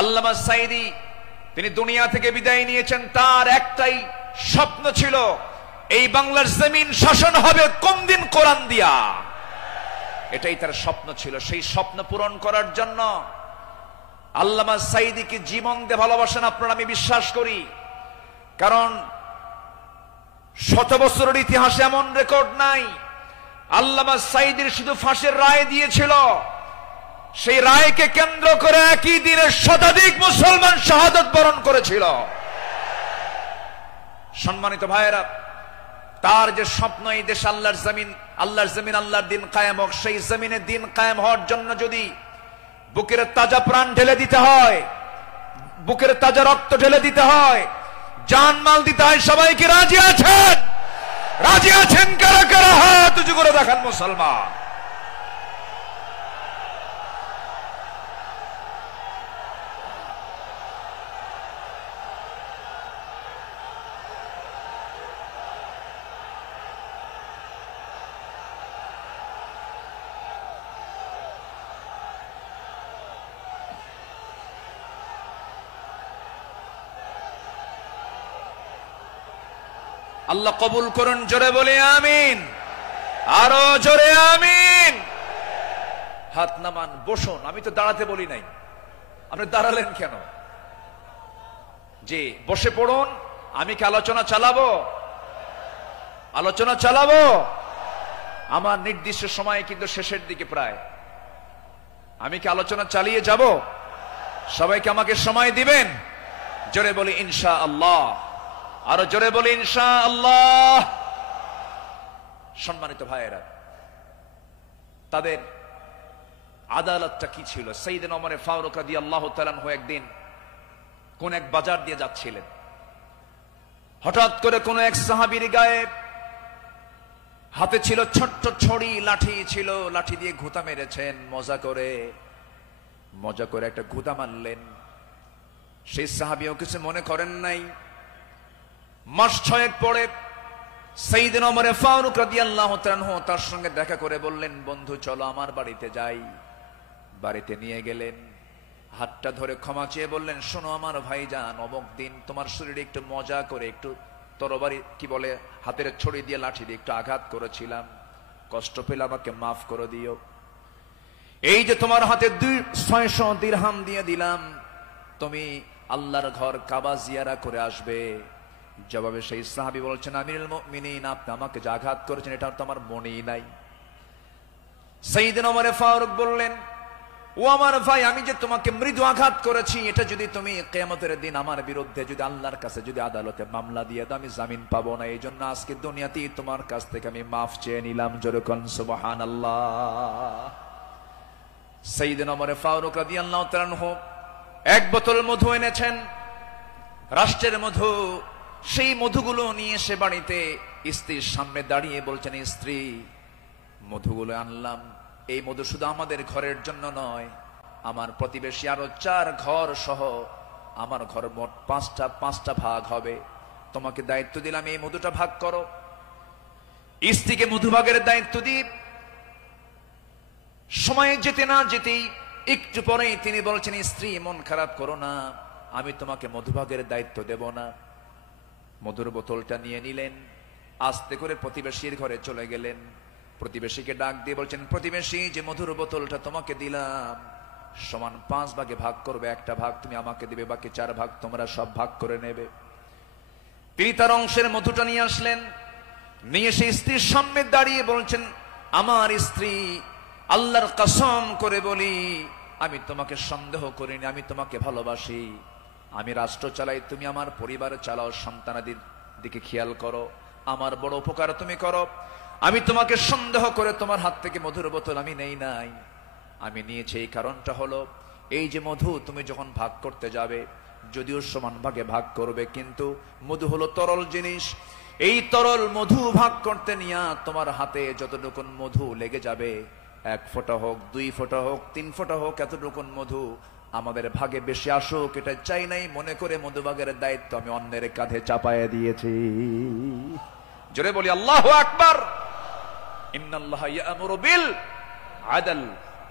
আল্লামা সাঈদী তিনি দুনিয়া থেকে বিদায় নিয়েছেন, তার একটাই স্বপ্ন ছিল, এই বাংলার জমিন শাসন হবে কোন দিন? কোরআন দিয়া। এটাই তার স্বপ্ন ছিল। সেই স্বপ্ন পূরণ করার জন্য আল্লামা সাঈদীকে জীবন দিয়ে ভালোবাসেন আপনারা, আমি বিশ্বাস করি। কারণ ১০০ বছরের ইতিহাসে এমন রেকর্ড নাই। আল্লামা সাঈদীর শুধু ফাঁসির রায় দিয়েছিল, সেই রায়কে কেন্দ্র করে একই দিনে শতাধিক মুসলমান শাহাদাত বরণ করেছিল। সম্মানিত ভাইয়েরা, তার যে স্বপ্ন, এই দেশ আল্লাহর জমিন, আল্লাহর জমিন, আল্লাহর দিন কায়েম হোক, সেই জমিনে দিন কায়েম হওয়ার জন্য যদি বুকের তাজা প্রাণ ঢেলে দিতে হয়, বুকের তাজা রক্ত ঢেলে দিতে হয়, জানমাল দিতে হয়, সবাইকে রাজি আছেন? রাজি আছেন কারা কারা? হাত উঁচু করে দেখান মুসলমান। আল্লাহ কবুল করুন, জোরে বলে আমিন, আরো জোরে আমিন। হাত নামান, বসুন। আমি তো দাঁড়াতে বলি নাই, আপনি দাঁড়ালেন কেন? যে বসে পড়ুন। আমি কি আলোচনা চালাবো? আলোচনা চালাবো। আমার নির্দিষ্ট সময় কিন্তু শেষের দিকে প্রায়। আমি কি আলোচনা চালিয়ে যাব? সবাইকে আমাকে সময় দিবেন? জোরে বলি ইনশাআল্লাহ, আরো জোরে বলি ইনশাআল্লাহ। সম্মানিত ভাইয়েরা, তাদের আদালতটা কি ছিল? সাইয়েদনা ওমর ফারুক রাদিয়াল্লাহু তাআলা আনহু একদিন কোন এক বাজার দিয়ে যাচ্ছিলেন। হঠাৎ করে কোন এক সাহাবীর গায়ে হাতে ছিল ছোট্ট ছড়ি, লাঠি ছিল, লাঠি দিয়ে ঘুতা মেরেছেন মজা করে একটা ঘুতা মারলেন। সেই সাহাবীও কিছু মনে করেন নাই। মাস 6 পরে সাইয়েদনা ওমর ফারুক রাদিয়াল্লাহু তাআলা আনহু তার সঙ্গে দেখা করে বললেন, বন্ধু চলো আমার বাড়িতে যাই। বাড়িতে নিয়ে গেলেন, হাতটা ধরে ক্ষমা চেয়ে বললেন, শোনো আমার ভাইজান, অমুক দিন তোমার শরীরে একটু মজা করে একটু তরবারি কি বলে হাতের ছড়ি দিয়ে লাঠি দিয়ে একটু আঘাত করেছিলাম, কষ্ট পেলে আমাকে মাফ করে দিও। এই যে তোমার হাতে 600 দিরহাম দিয়ে দিলাম, তুমি আল্লাহর ঘর কাবা জিয়ারা করে আসবে। জবাবে সেই সাহাবী বলছেন, আমিরুল মুমিনিন, আপনি আমাকে যে আঘাত করেছেন এটা তো আমার মনেই নাই। সাইয়েদনা ওমর ফারুক বললেন, ও আমার ভাই, আমি যে তোমাকে মৃদু আঘাত করেছি, এটা যদি তুমি কিয়ামতের দিন আমার বিরুদ্ধে যদি আল্লাহর কাছে যদি আদালতে মামলা দিয়ে দাও, আমি জামিন পাবো না। এই জন্য আজকে দুনিয়াতেই তোমার কাছ থেকে আমি মাফ চেয়ে নিলাম। জোরে কোন সুবহানাল্লাহ। সাইয়েদনা ওমর ফারুক রাদিয়াল্লাহু তাআলা আনহু 1 বোতল মধু এনেছেন, রাষ্ট্রের মধু। সেই মধুগুলো নিয়ে এসে বাড়িতে স্ত্রীর সামনে দাঁড়িয়ে বলছেন, স্ত্রী, মধুগুলো আনলাম। এই মধু শুধু আমাদের ঘরের জন্য নয়, আমার প্রতিবেশী আরো 4 ঘর সহ আমার ঘর মোট 5টা ভাগ হবে। তোমাকে দায়িত্ব দিলাম, এই মধুটা ভাগ করো। স্ত্রীকে মধু ভাগের দায়িত্ব দিই। সময় যেতে না যেতেই একটু পরেই তিনি বলছেন, স্ত্রী মন খারাপ করো না, আমি তোমাকে মধুভাগের দায়িত্ব দেব না। মধুর বোতলটা নিয়ে নিলেন, আস্তে করে প্রতিবেশীর ঘরে চলে গেলেন। প্রতিবেশীকে ডাক দিয়ে বলছেন, প্রতিবেশী, যে মধুর বোতলটা তোমাকে দিলাম সমান 5 ভাগে ভাগ করবে, একটা ভাগ তুমি আমাকে দিবে, বাকি 4 ভাগ তোমরা সব ভাগ করে নেবে। তিনি তার অংশের মধুটা নিয়ে আসলেন, নিয়ে সেই স্ত্রীর সামনে দাঁড়িয়ে বলছেন, আমার স্ত্রী, আল্লাহর কসম করে বলি, আমি তোমাকে সন্দেহ করিনি, আমি তোমাকে ভালোবাসি। আমি রাষ্ট্র চালাই, তুমি আমার পরিবার চালাও, সন্তানাদির দিকে খেয়াল করো, আমার বড় উপকার তুমি করো। আমি তোমাকে সন্দেহ করে তোমার হাত থেকে মধুর বোতল আমি নেই নাই। আমি নিয়েছি এই কারণটা হলো, এই যে মধু তুমি যখন ভাগ করতে যাবে, যদিও সমান ভাগে ভাগ করবে, কিন্তু মধু হলো তরল জিনিস। এই তরল মধু ভাগ করতে নিয়ে তোমার হাতে যতটুকু মধু লেগে যাবে, 1 ফোঁটা হোক, 2 ফোঁটা হোক, 3 ফোঁটা হোক, এতটুকু মধু আমাদের ভাগে বেশি আসুক এটা চাই নাই, মনে করে মধুভাগের দায়িত্ব আমি অন্যের কাঁধে চাপায়া দিয়েছি। জোরে বলি আল্লাহু আকবার। ইন্নাল্লাহা ইয়া'মুরু বিল আদল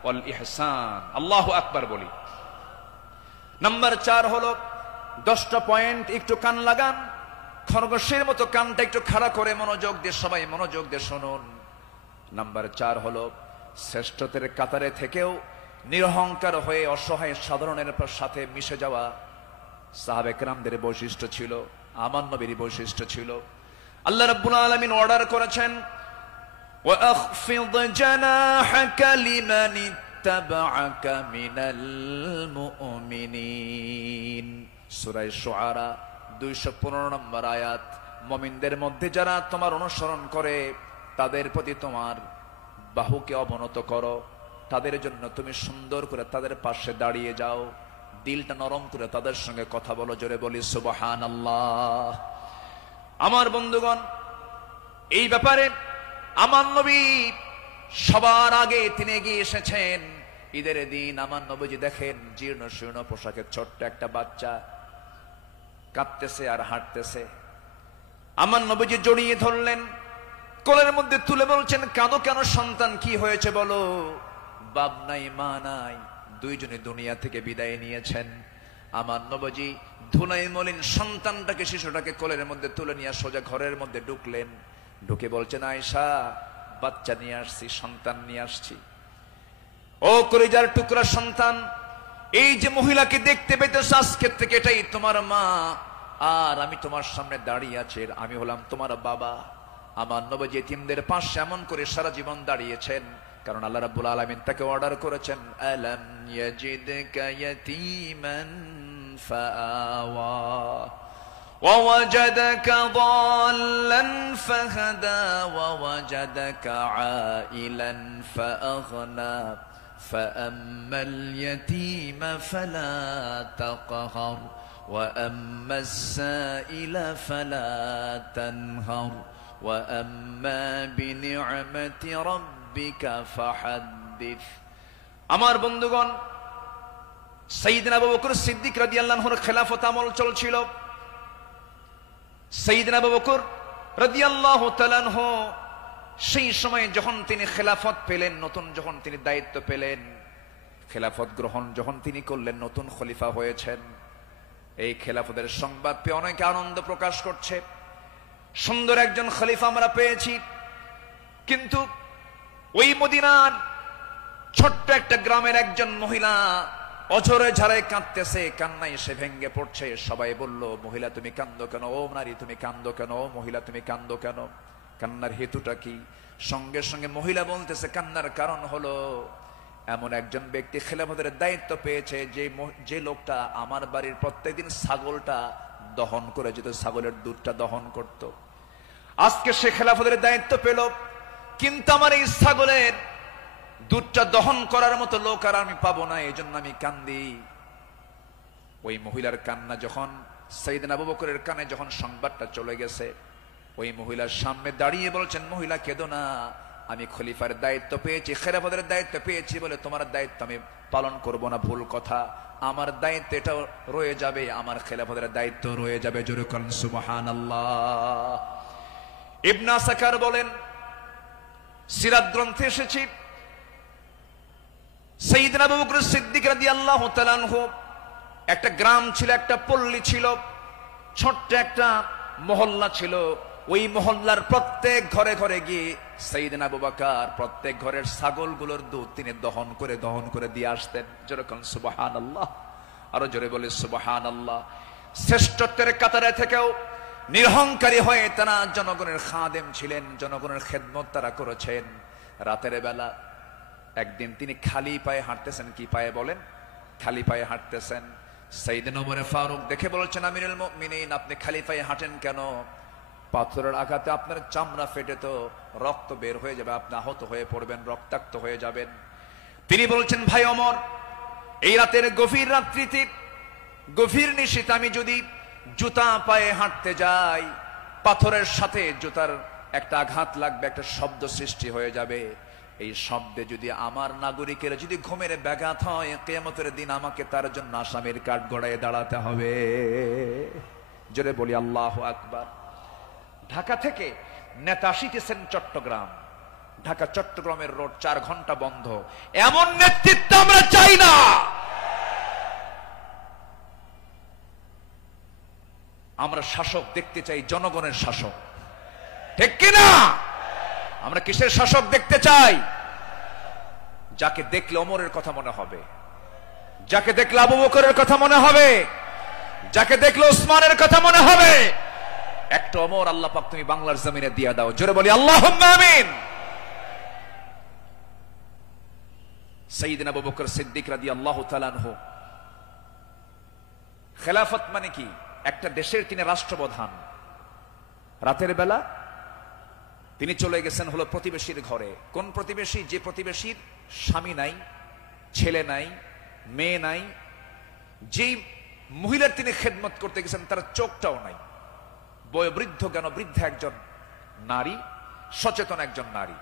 ওয়াল ইহসান। আল্লাহু আকবার বলি। নাম্বার 4 হলো 10টা পয়েন্ট, একটু কান লাগান, খরগোশের মতো কানটা একটু খাড়া করে মনোযোগ দিয়ে সবাই মনোযোগ দিয়ে শুনুন। নাম্বার 4 হলো শ্রেষ্ঠত্বের কাতারে থেকেও নিরহংকার হয়ে অসহায় সাধারণের সাথে মিশে যাওয়া সাহাবে কেরামদের বৈশিষ্ট্য ছিল, আমার নবীর বৈশিষ্ট্য ছিল। আল্লাহ রাব্বুল আলামিন অর্ডার করেছেন, ওয়াখফিদ জানাহাকা লিমান ইত্তাবা'আকা মিনাল মুমিনিন। সূরা শুআরা 215 নম্বর আয়াত। মুমিনদের মধ্যে যারা তোমার অনুসরণ করে তাদের প্রতি তোমার বাহুকে অবনত করো, তাদের জন্য তুমি সুন্দর করে তাদের পাশে দাঁড়িয়ে যাও, দিলটা নরম করে তাদের সঙ্গে কথা বলো। জোরে বলি সুবহানাল্লাহ। আমার বন্ধুগণ, এই ব্যাপারে আমার নবী সবার আগে তিনি এগিয়ে এসেছেন। ঈদের দিন আমার নবীজি দেখেন জীর্ণ শীর্ণ পোশাকের ছোট্ট একটা বাচ্চা কাঁদতেছে আর হাঁটতেছে। আমার নবীজি জড়িয়ে ধরলেন, কোলের মধ্যে তুলে বলছেন, কাঁদো কেন সন্তান, কি হয়েছে বলো? বাপ নাই মা নাই, দুইজনে দুনিয়া থেকে বিদায় নিয়েছেন। আমার নবীজি ধুলাই মলিন সন্তানটাকে, শিশুটাকে কোলের মধ্যে তুলে নিয়ে সোজা ঘরের মধ্যে ঢুকলেন। ঢুকে বলছেন, আয়েশা, বাচ্চা নিয়ে আসছি, সন্তান নিয়ে আসছি। ও কলিজার টুকরা সন্তান, এই যে মহিলাকে দেখতে পেতেছ আজকে থেকে এটাই তোমার মা, আর আমি তোমার সামনে দাঁড়িয়ে আছি, আমি হলাম তোমার বাবা। আমার নবী ইতিমদের পাশে এমন করে সারা জীবন দাঁড়িয়েছেন, কারণ আল্লাহ রাব্বুল আলামিন তাকে অর্ডার করেছেন, আলাম ইয়াজিদকা ইয়াতীমান ফাআওয়া ওয়া ওয়াজাদাকা দাল্লান ফাহাদা ওয়া ওয়াজাদাকা আইলান ফাআগনা ফাআম্মাল ইয়াতীমা ফালা তাকহার ওয়া আম্মাস সাইলা ফালা তানহার وأما بنعمة ربك فحدث। আমার বন্ধুগণ, সাইয়েদনা আবু বকর সিদ্দিক রাদিয়াল্লাহু আনহুর খেলাফত আমল চলছিল। সাইয়েদনা আবু বকর রাদিয়াল্লাহু তাআলা আনহু সেই সময় যখন তিনি খেলাফত পেলেন, নতুন যখন তিনি দায়িত্ব পেলেন, খেলাফত গ্রহণ যখন তিনি করলেন, নতুন খলিফা হয়েছেন, এই খেলাফতের সংবাদ পেয়ে অনেকে আনন্দ প্রকাশ করছে। সুন্দর একজন খলিফা আমরা পেয়েছি। কিন্তু ওই মদিনার ছোট্ট একটা গ্রামের একজন মহিলা অঝরে ঝাড়ায় কাঁদতেছে, কান্নায় সে ভেঙ্গে পড়ছে। সবাই বলল, মহিলা তুমি কান্দো কেন? ও নারী তুমি কান্দো কেন? ও মহিলা তুমি কান্দো কেন? কান্নার হেতুটা কি? সঙ্গে সঙ্গে মহিলা বলতেছে, কান্নার কারণ হলো এমন একজন ব্যক্তি খেলাফতের দায়িত্ব পেয়েছে, যে লোকটা আমার বাড়ির প্রত্যেকদিন ছাগলটা দহন করে যেত, ছাগলের দুধটা দহন করত। আজকে সে খেলাফতের দায়িত্ব পেল, কিন্তু আমার এই ছাগলের দুধটা দহন করার মতো লোক আর আমি পাবো না, এই জন্য আমি কান্দি। ওই মহিলার কান্না যখন সাইয়েদনা আবু বকরের কানে যখন সংবাদটা চলে গেছে, ওই মহিলার সামনে দাঁড়িয়ে বলছেন, মহিলা কেঁদো না, আমি খলিফার দায়িত্ব পেয়েছি, খেলাফতের দায়িত্ব পেয়েছি বলে তোমার দায়িত্ব আমি পালন করব না, ভুল কথা। আমার দায়িত্ব এটাও রয়ে যাবে, আমার খেলাফতের দায়িত্ব রয়ে যাবে। জোরে বলেন সুবহানাল্লাহ। ইবনে আসাকার বলেন, সিরাত গ্রন্থে এসেছে, সাইয়েদনা আবু বকর সিদ্দিক রাদিয়াল্লাহু তাআলা আনহু একটা গ্রাম ছিল, একটা পল্লী ছিল, ছোট্ট একটা মহল্লা ছিল। ওই মহল্লার প্রত্যেক ঘরে ঘরে গিয়ে সাইয়েদনা আবু বকর প্রত্যেক ঘরের ছাগলগুলোর দুধ তিনি দহন করে দিয়ে আসতেন। জোরে বলেন সুবহানাল্লাহ। আরো জোরে বলে সুবহানাল্লাহ। শ্রেষ্ঠত্বের কাতারে থেকেও নিরহংকারী হয়ে তারা জনগণের খাদেম ছিলেন, জনগণের খেদমত তারা করেছেন। রাতের বেলা একদিন তিনি খালি পায়ে হাঁটতেছেন। কি পায়ে বলেন? খালি পায়ে হাঁটতেছেন। সাইয়েদনা ওমর ফারুক দেখে বলছেন, আমিরুল মুমিনিন, আপনি খালি পায়ে হাঁটেন কেন? পাথরের আঘাতে আপনার চামড়া ফেটে তো রক্ত বের হয়ে যাবে, আপনি আহত হয়ে পড়বেন, রক্তাক্ত হয়ে যাবেন। তিনি বলছেন, ভাই ওমর, এই রাতের গভীর রাত্রিতে, গভীর নিশীথে আমি যদি জুতা পায়ে হাঁটতে যাই, পাথরের সাথে জুতার একটা আঘাত লাগবে, একটা শব্দ সৃষ্টি হয়ে যাবে। এই শব্দে যদি আমার নাগরিকের যদি ঘুমের ব্যাঘাত হয়, কিয়ামতের দিন আমাকে তার জন্য আসামির কাঠ গড়ায় দাঁড়াতে হবে। জোরে বলি আল্লাহু আকবার। ঢাকা থেকে নেতা আসিতেছেন চট্টগ্রাম, ঢাকা চট্টগ্রামের রোড 4 ঘন্টা বন্ধ। এমন নেতৃত্ব আমরা চাই না। আমরা শাসক দেখতে চাই, জনগণের শাসক, ঠিক কিনা? আমরা কিসের শাসক দেখতে চাই? যাকে দেখলে ওমরের কথা মনে হবে, যাকে দেখলে আবু বকরের কথা মনে হবে, যাকে দেখলে ওসমানের কথা মনে হবে। একটা ওমর আল্লাহ পাক তুমি বাংলার জমিনে দিয়ে দাও। জোরে বলি আল্লাহুম্মা আমিন। সাইয়েদনা আবু বকর সিদ্দিক রাদিয়াল্লাহু তাআলা আনহু, খেলাফত মানে কি? একটা দেশের তিনি রাষ্ট্রপ্রধান। রাতের বেলা তিনি চলে গেছেন হলো প্রতিবেশীর ঘরে। কোন প্রতিবেশী? যে প্রতিবেশীর স্বামী নাই, ছেলে নাই, মেয়ে নাই। যেই মহিলার তিনি খেদমত করতে গেছেন তার চোখটাও নাই। বয়োবৃদ্ধ জ্ঞানবৃদ্ধা একজন নারী, সচেতন একজন নারী।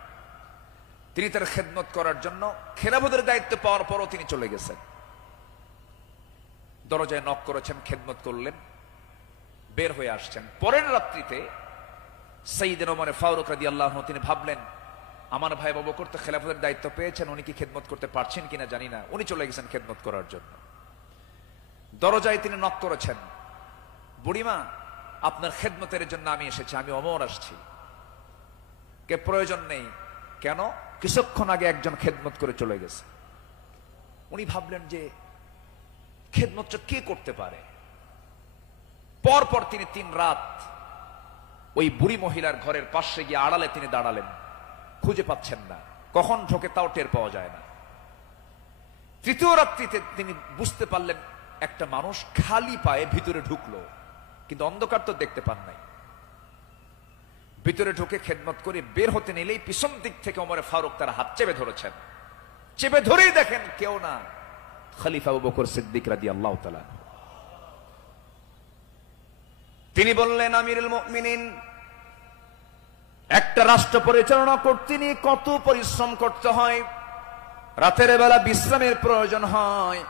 তিনি তার খেদমত করার জন্য খেলাফতের দায়িত্ব পাওয়ার পরও তিনি চলে গেছেন। দরজায় নক করেছেন, খেদমত করলেন, বের হয়ে আসছেন। পরের রাত্রিতে সাইয়েদনা ওমর ফারুক রাদিয়াল্লাহু আনহু তিনি ভাবলেন, আমার ভাই আবু বকর তো খেলাফতের দায়িত্ব পেয়েছেন, উনি কি খেদমত করতে পারছেন কিনা জানি না। উনি চলে গেছেন খেদমত করার জন্য। দরজায় তিনি নক করেছেন, বুড়িমা, আপনার খেদমতের জন্য আমি এসেছি, আমি ওমর আসছি। কে? প্রয়োজন নেই। কেন? কিছুক্ষণ আগে একজন খেদমত করে চলে গেছে। উনি ভাবলেন যে খেদমতটা কে করতে পারে। পরপর তিনি 3 রাত ওই বুড়ি মহিলার ঘরের পাশে গিয়ে আড়ালে তিনি দাঁড়ালেন, খুঁজে পাচ্ছেন না, কখন ঢোকে তাও টের পাওয়া যায় না। 3য় রাত্রিতে তিনি বুঝতে পারলেন একটা মানুষ খালি পায়ে ভিতরে ঢুকলো, কিন্তু অন্ধকার তো দেখতে পান নাই। ভিতরে ঢুকে খেদমত করে বের হতে নিলেই পিছন দিক থেকে ওমর ফারুক তার হাত চেপে ধরেছেন। চেপে ধরেই দেখেন কেউ না, খলিফা আবু বকর সিদ্দিক রাদিয়াল্লাহু তাআলা। তিনি বললেন, আমিরুল মুমিনিন, একটা রাষ্ট্র পরিচালনা করতে নিয়ে কত পরিশ্রম করতে হয়। রাতের বেলা বিশ্রামের প্রয়োজন হয়,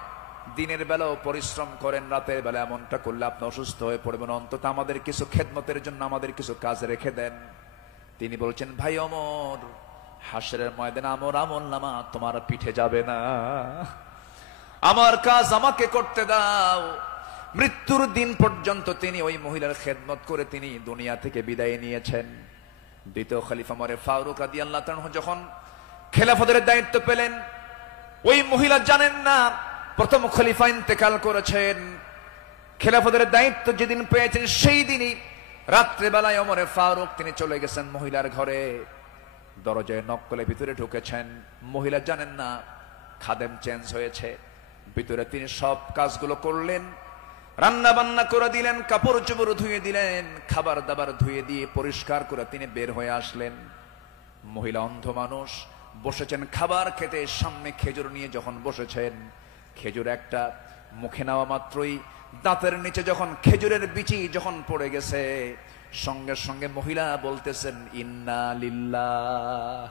দিনের বেলাও পরিশ্রম করেন, রাতের বেলা এমনটা করলে আপনি অসুস্থ হয়ে পড়বেন, অন্তত আমাদের কিছু খেদমতের জন্য আমাদের কিছু কাজ রেখে দেন। তিনি বলছেন, ভাই ওমর, হাসরের ময়দানে আমার আমলনামা তোমার পিঠে যাবে না, আমার কাজ আমাকে করতে দাও। মৃত্যুর দিন পর্যন্ত তিনি ওই মহিলার খেদমত করে তিনি দুনিয়া থেকে বিদায় নিয়েছেন। দ্বিতীয় খলিফা ওমর ফারুক রাদিয়াল্লাহু তাআলা যখন খেলাফতের দায়িত্ব পেলেন, ওই মহিলা জানেন না প্রথম খলিফা ইন্তেকাল করেছেন। খেলাফতের দায়িত্ব যেদিন পেয়েছেন সেই দিনই রাত্রেবেলায় ওমর ফারুক তিনি চলে গেছেন মহিলার ঘরে, দরজায় নক করে ভিতরে ঢুকেছেন। মহিলা জানেন না খাদেম চেঞ্জ হয়েছে। ভিতরে তিনি সব কাজগুলো করলেন, রান্না বান্না করে দিলেন, কাপড় চোপড় ধুয়ে দিলেন, খাবার দাবার ধুয়ে দিয়ে পরিষ্কার করে তিনি বের হয়ে আসলেন। মহিলা অন্ধ মানুষ, বসেছেন খাবার খেতে, সামনে খেজুর নিয়ে যখন বসেছেন, খেজুর একটা মুখে নেওয়া মাত্রই দাঁতের নিচে যখন খেজুরের বিচি যখন পড়ে গেছে, সঙ্গে সঙ্গে মহিলা বলতেছেন ইন্না লিল্লাহ।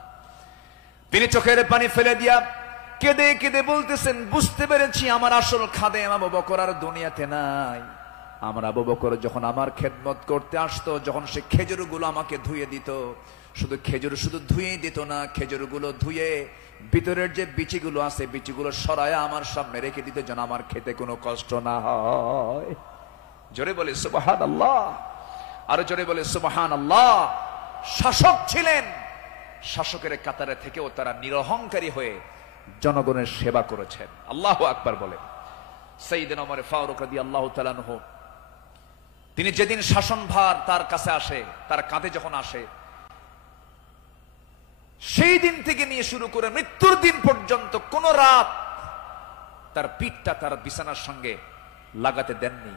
তিনি চোখের পানি ফেলে দিয়া কেঁদে কেঁদে বলতেছেন, বুঝতে পেরেছি আমার আসল খাদেম আবু বকর আর দুনিয়াতে নাই। আমার আবু বকর যখন আমার খেদমত করতে আসতো, যখন সে খেজুরগুলো আমাকে ধুয়ে দিত, শুধু খেজুর শুধু ধুয়ে দিত না, খেজুরগুলো ধুয়ে ভিতরের যে বিচিগুলো আছে বিচিগুলো সরায় আমার সামনে রেখে দিত, যেন আমার খেতে কোনো কষ্ট না হয়। জোরে বলে সুবহানাল্লাহ, আরো জোরে বলে সুবহানাল্লাহ। শাসক ছিলেন, শাসকের কাতারে থেকেও তারা নিরহংকারী হয়ে জনগণের সেবা করেছেন। আল্লাহু আকবার বলে। সাইয়েদনা ওমর ফারুক রাদিয়াল্লাহু তাআলা আনহু তিনি যেদিন শাসনভার তার কাছে আসে, তার কাঁধে যখন আসে, সেই দিন থেকে নিয়ে শুরু করে মৃত্যুর দিন পর্যন্ত কোন রাত তার পিঠটা তার বিছানার সঙ্গে লাগাতে দেননি।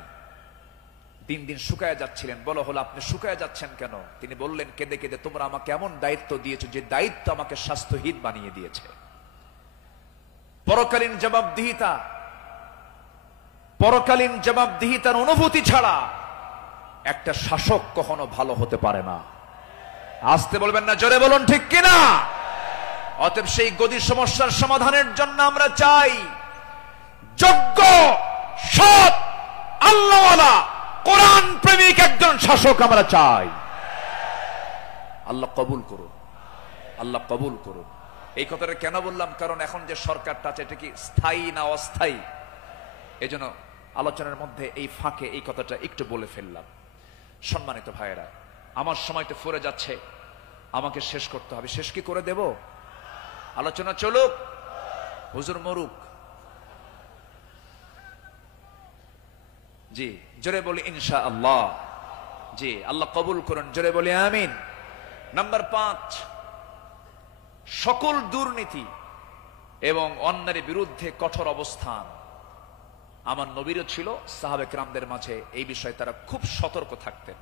দিন দিন শুকায় যাচ্ছিলেন। বলা হলো, আপনি শুকায় যাচ্ছেন কেন? তিনি বললেন কেঁদে কেঁদে, তোমরা আমাকে এমন দায়িত্ব দিয়েছো যে দায়িত্ব আমাকে স্বাস্থ্যহীন বানিয়ে দিয়েছে। পরকালীন জবাবদিহিতার অনুভূতি ছাড়া একটা শাসক কখনো ভালো হতে পারে না। আসতে বলবেন না, জোরে বলুন ঠিক কিনা? অতএব সেই গদি সমস্যার সমাধানের জন্য আমরা চাই যোগ্য, সৎ, আল্লাহওয়ালা, কোরআন প্রেমিক একজন শাসক আমরা চাই। আল্লাহ কবুল করুন, আল্লাহ কবুল করুন। এই কথাটা কেন বললাম? কারণ এখন যে সরকারটা আছে এটা কি স্থায়ী না অস্থায়ী? এজন্য আলোচনার মধ্যে এই ফাঁকে এই কথাটা একটু বলে ফেললাম। সম্মানিত ভাইয়েরা, আমার সময় তো ফুরে যাচ্ছে, আমাকে শেষ করতে হবে। শেষ কি করে দেব? আলোচনা চলুক, হুজুর মরুক। জি, জোরে বলি ইনশাআল্লাহ। জি, আল্লাহ কবুল করুন, জোরে বলি আমিন। নাম্বার 5, সকল দুর্নীতি এবং অন্যায়ের বিরুদ্ধে কঠোর অবস্থান। আমার নবীরও ছিল, সাহাবে কেরামদের মাঝে এই বিষয়ে তারা খুব সতর্ক থাকতেন।